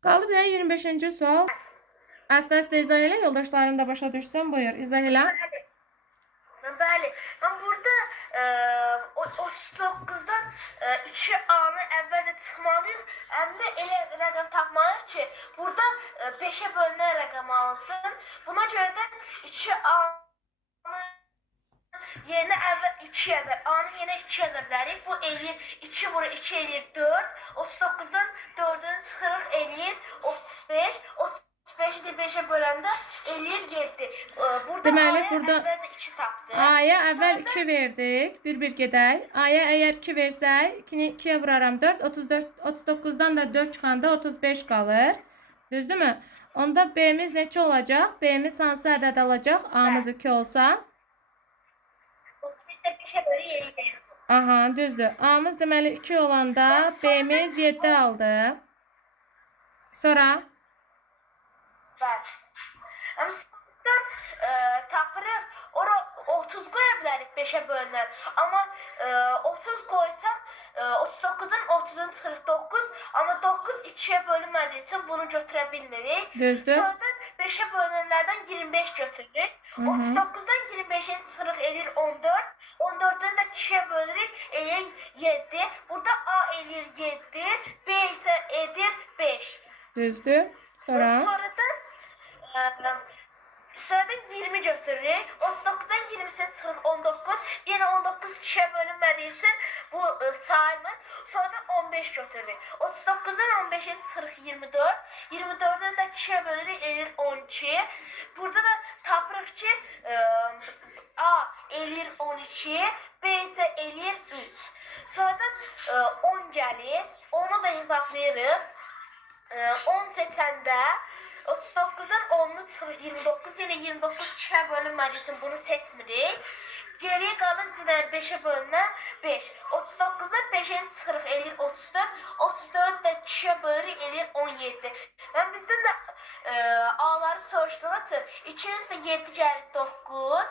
Qaldı bir 25-ci sual. Əsnəsdə izah elə, yoldaşların da başa düşsün. Buyur, izah elə. Bəli. Mən burada 39-dan 2A-nı əvvəldə çıxmalıyıq. Həm də elə rəqəm tapmalıyıq ki, burada 5-ə bölünən rəqəm alınsın. Buna görə də 2A-nı yerinə əvvəl 2 yazar. A-nı yerinə 2 yaza bilərik. Bu eləyir 2 vurur 2 eləyir 4. 39-dan 4-ü çıxırıq eləyir 35. 35-i 5-ə böləndə eləyir 7. Deməli, burada əvvəldə 2 tapdıq. A-ya əvvəl 2 verdik. Bir-bir gedək. A-ya əgər 2 versək, 2-ni 2-yə vuraram 4. 39-dan da 4 çıxanda 35 qalır. Düzdürmü? Onda B-miz neçə olacaq? B-miz hansı ədəd alacaq? A-mız 2 olsa? 5-ə bölü 7. Aha, düzdür. A-mız deməli 2 olanda B-miz 7 aldı. Sonra? Bəli. Amma sonradan tapırıq, ora 30 qoya bilərik 5-ə bölünən. Amma 30 qoysaq 39-dan 30-un çıxırıq 9. Amma 9 2-yə bölünmədiyi üçün bunu götürə bilmirik. Düzdür. Sonradan 5-ə bölünənlərdən 25 götürürük. 39-dan 25-in çıxırıq eləyir 14. 14-dən də 2-yə bölürük eləyir 7. Burada A eləyir 7, B isə edir 5. Düzdür. Sonra? Sonradan 20 götürürük. 39-dan 20-sini çıxırıq 19. Yenə 19 2-yə bölünmədiyi üçün bu saymır. Sonradan 15 götürürük. 39-dan 15-ini çıxırıq 24. 24-dən də 2-yə bölürük eləyir 12. Burada da tapırıq ki A eləyir 12, B isə eləyir 3. Sonradan 10 gəlir. Onu da hesablayırıq. 10 seçəndə 39-dan 10-nu çıxırıq 29, yenə 29 2-yə bölünmədiyi üçün bunu seçmirik. Geriyə qalın cinər 5-ə bölünən 5. 39-dan 5-ini çıxırıq eləyir 34. 34 də 2-yə bölürük eləyir 17. Mən bizdən də A-ları soruşduğum üçün 2-nin üstə 7 gəlir 9.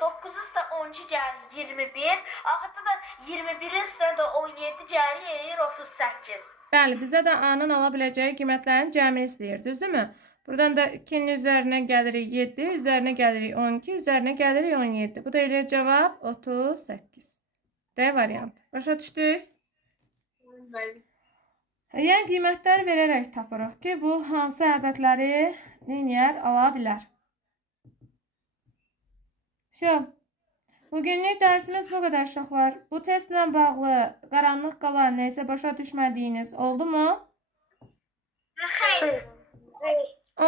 9 üstə 12 gəlir 21. Axırda da 21-in üstə də 17 gəlir eləyir 38. Bəli, bizə də A-nın ala biləcəyi qiymətlərin cəmini istəyir, düzdürmü? Buradan da 2-nin üzərinə gəlirik 7, üzərinə gəlirik 12, üzərinə gəlirik 17. Bu da eləyir cavab 38. D variantı. Başa düşdük? Yəni qiymətləri verərək tapırıq ki, bu hansı ədədləri neyniyər, ala bilər. Bugünlük dərsimiz bu qədər uşaqlar. Bu testlə bağlı qaranlıq qalan nəsə başa düşmədiyiniz oldu mu? Xeyr.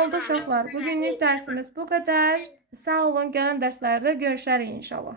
Oldu uşaqlar. Bugünlük dərsimiz bu qədər. Sağ olun. Gələn dərslərdə görüşərik inşallah.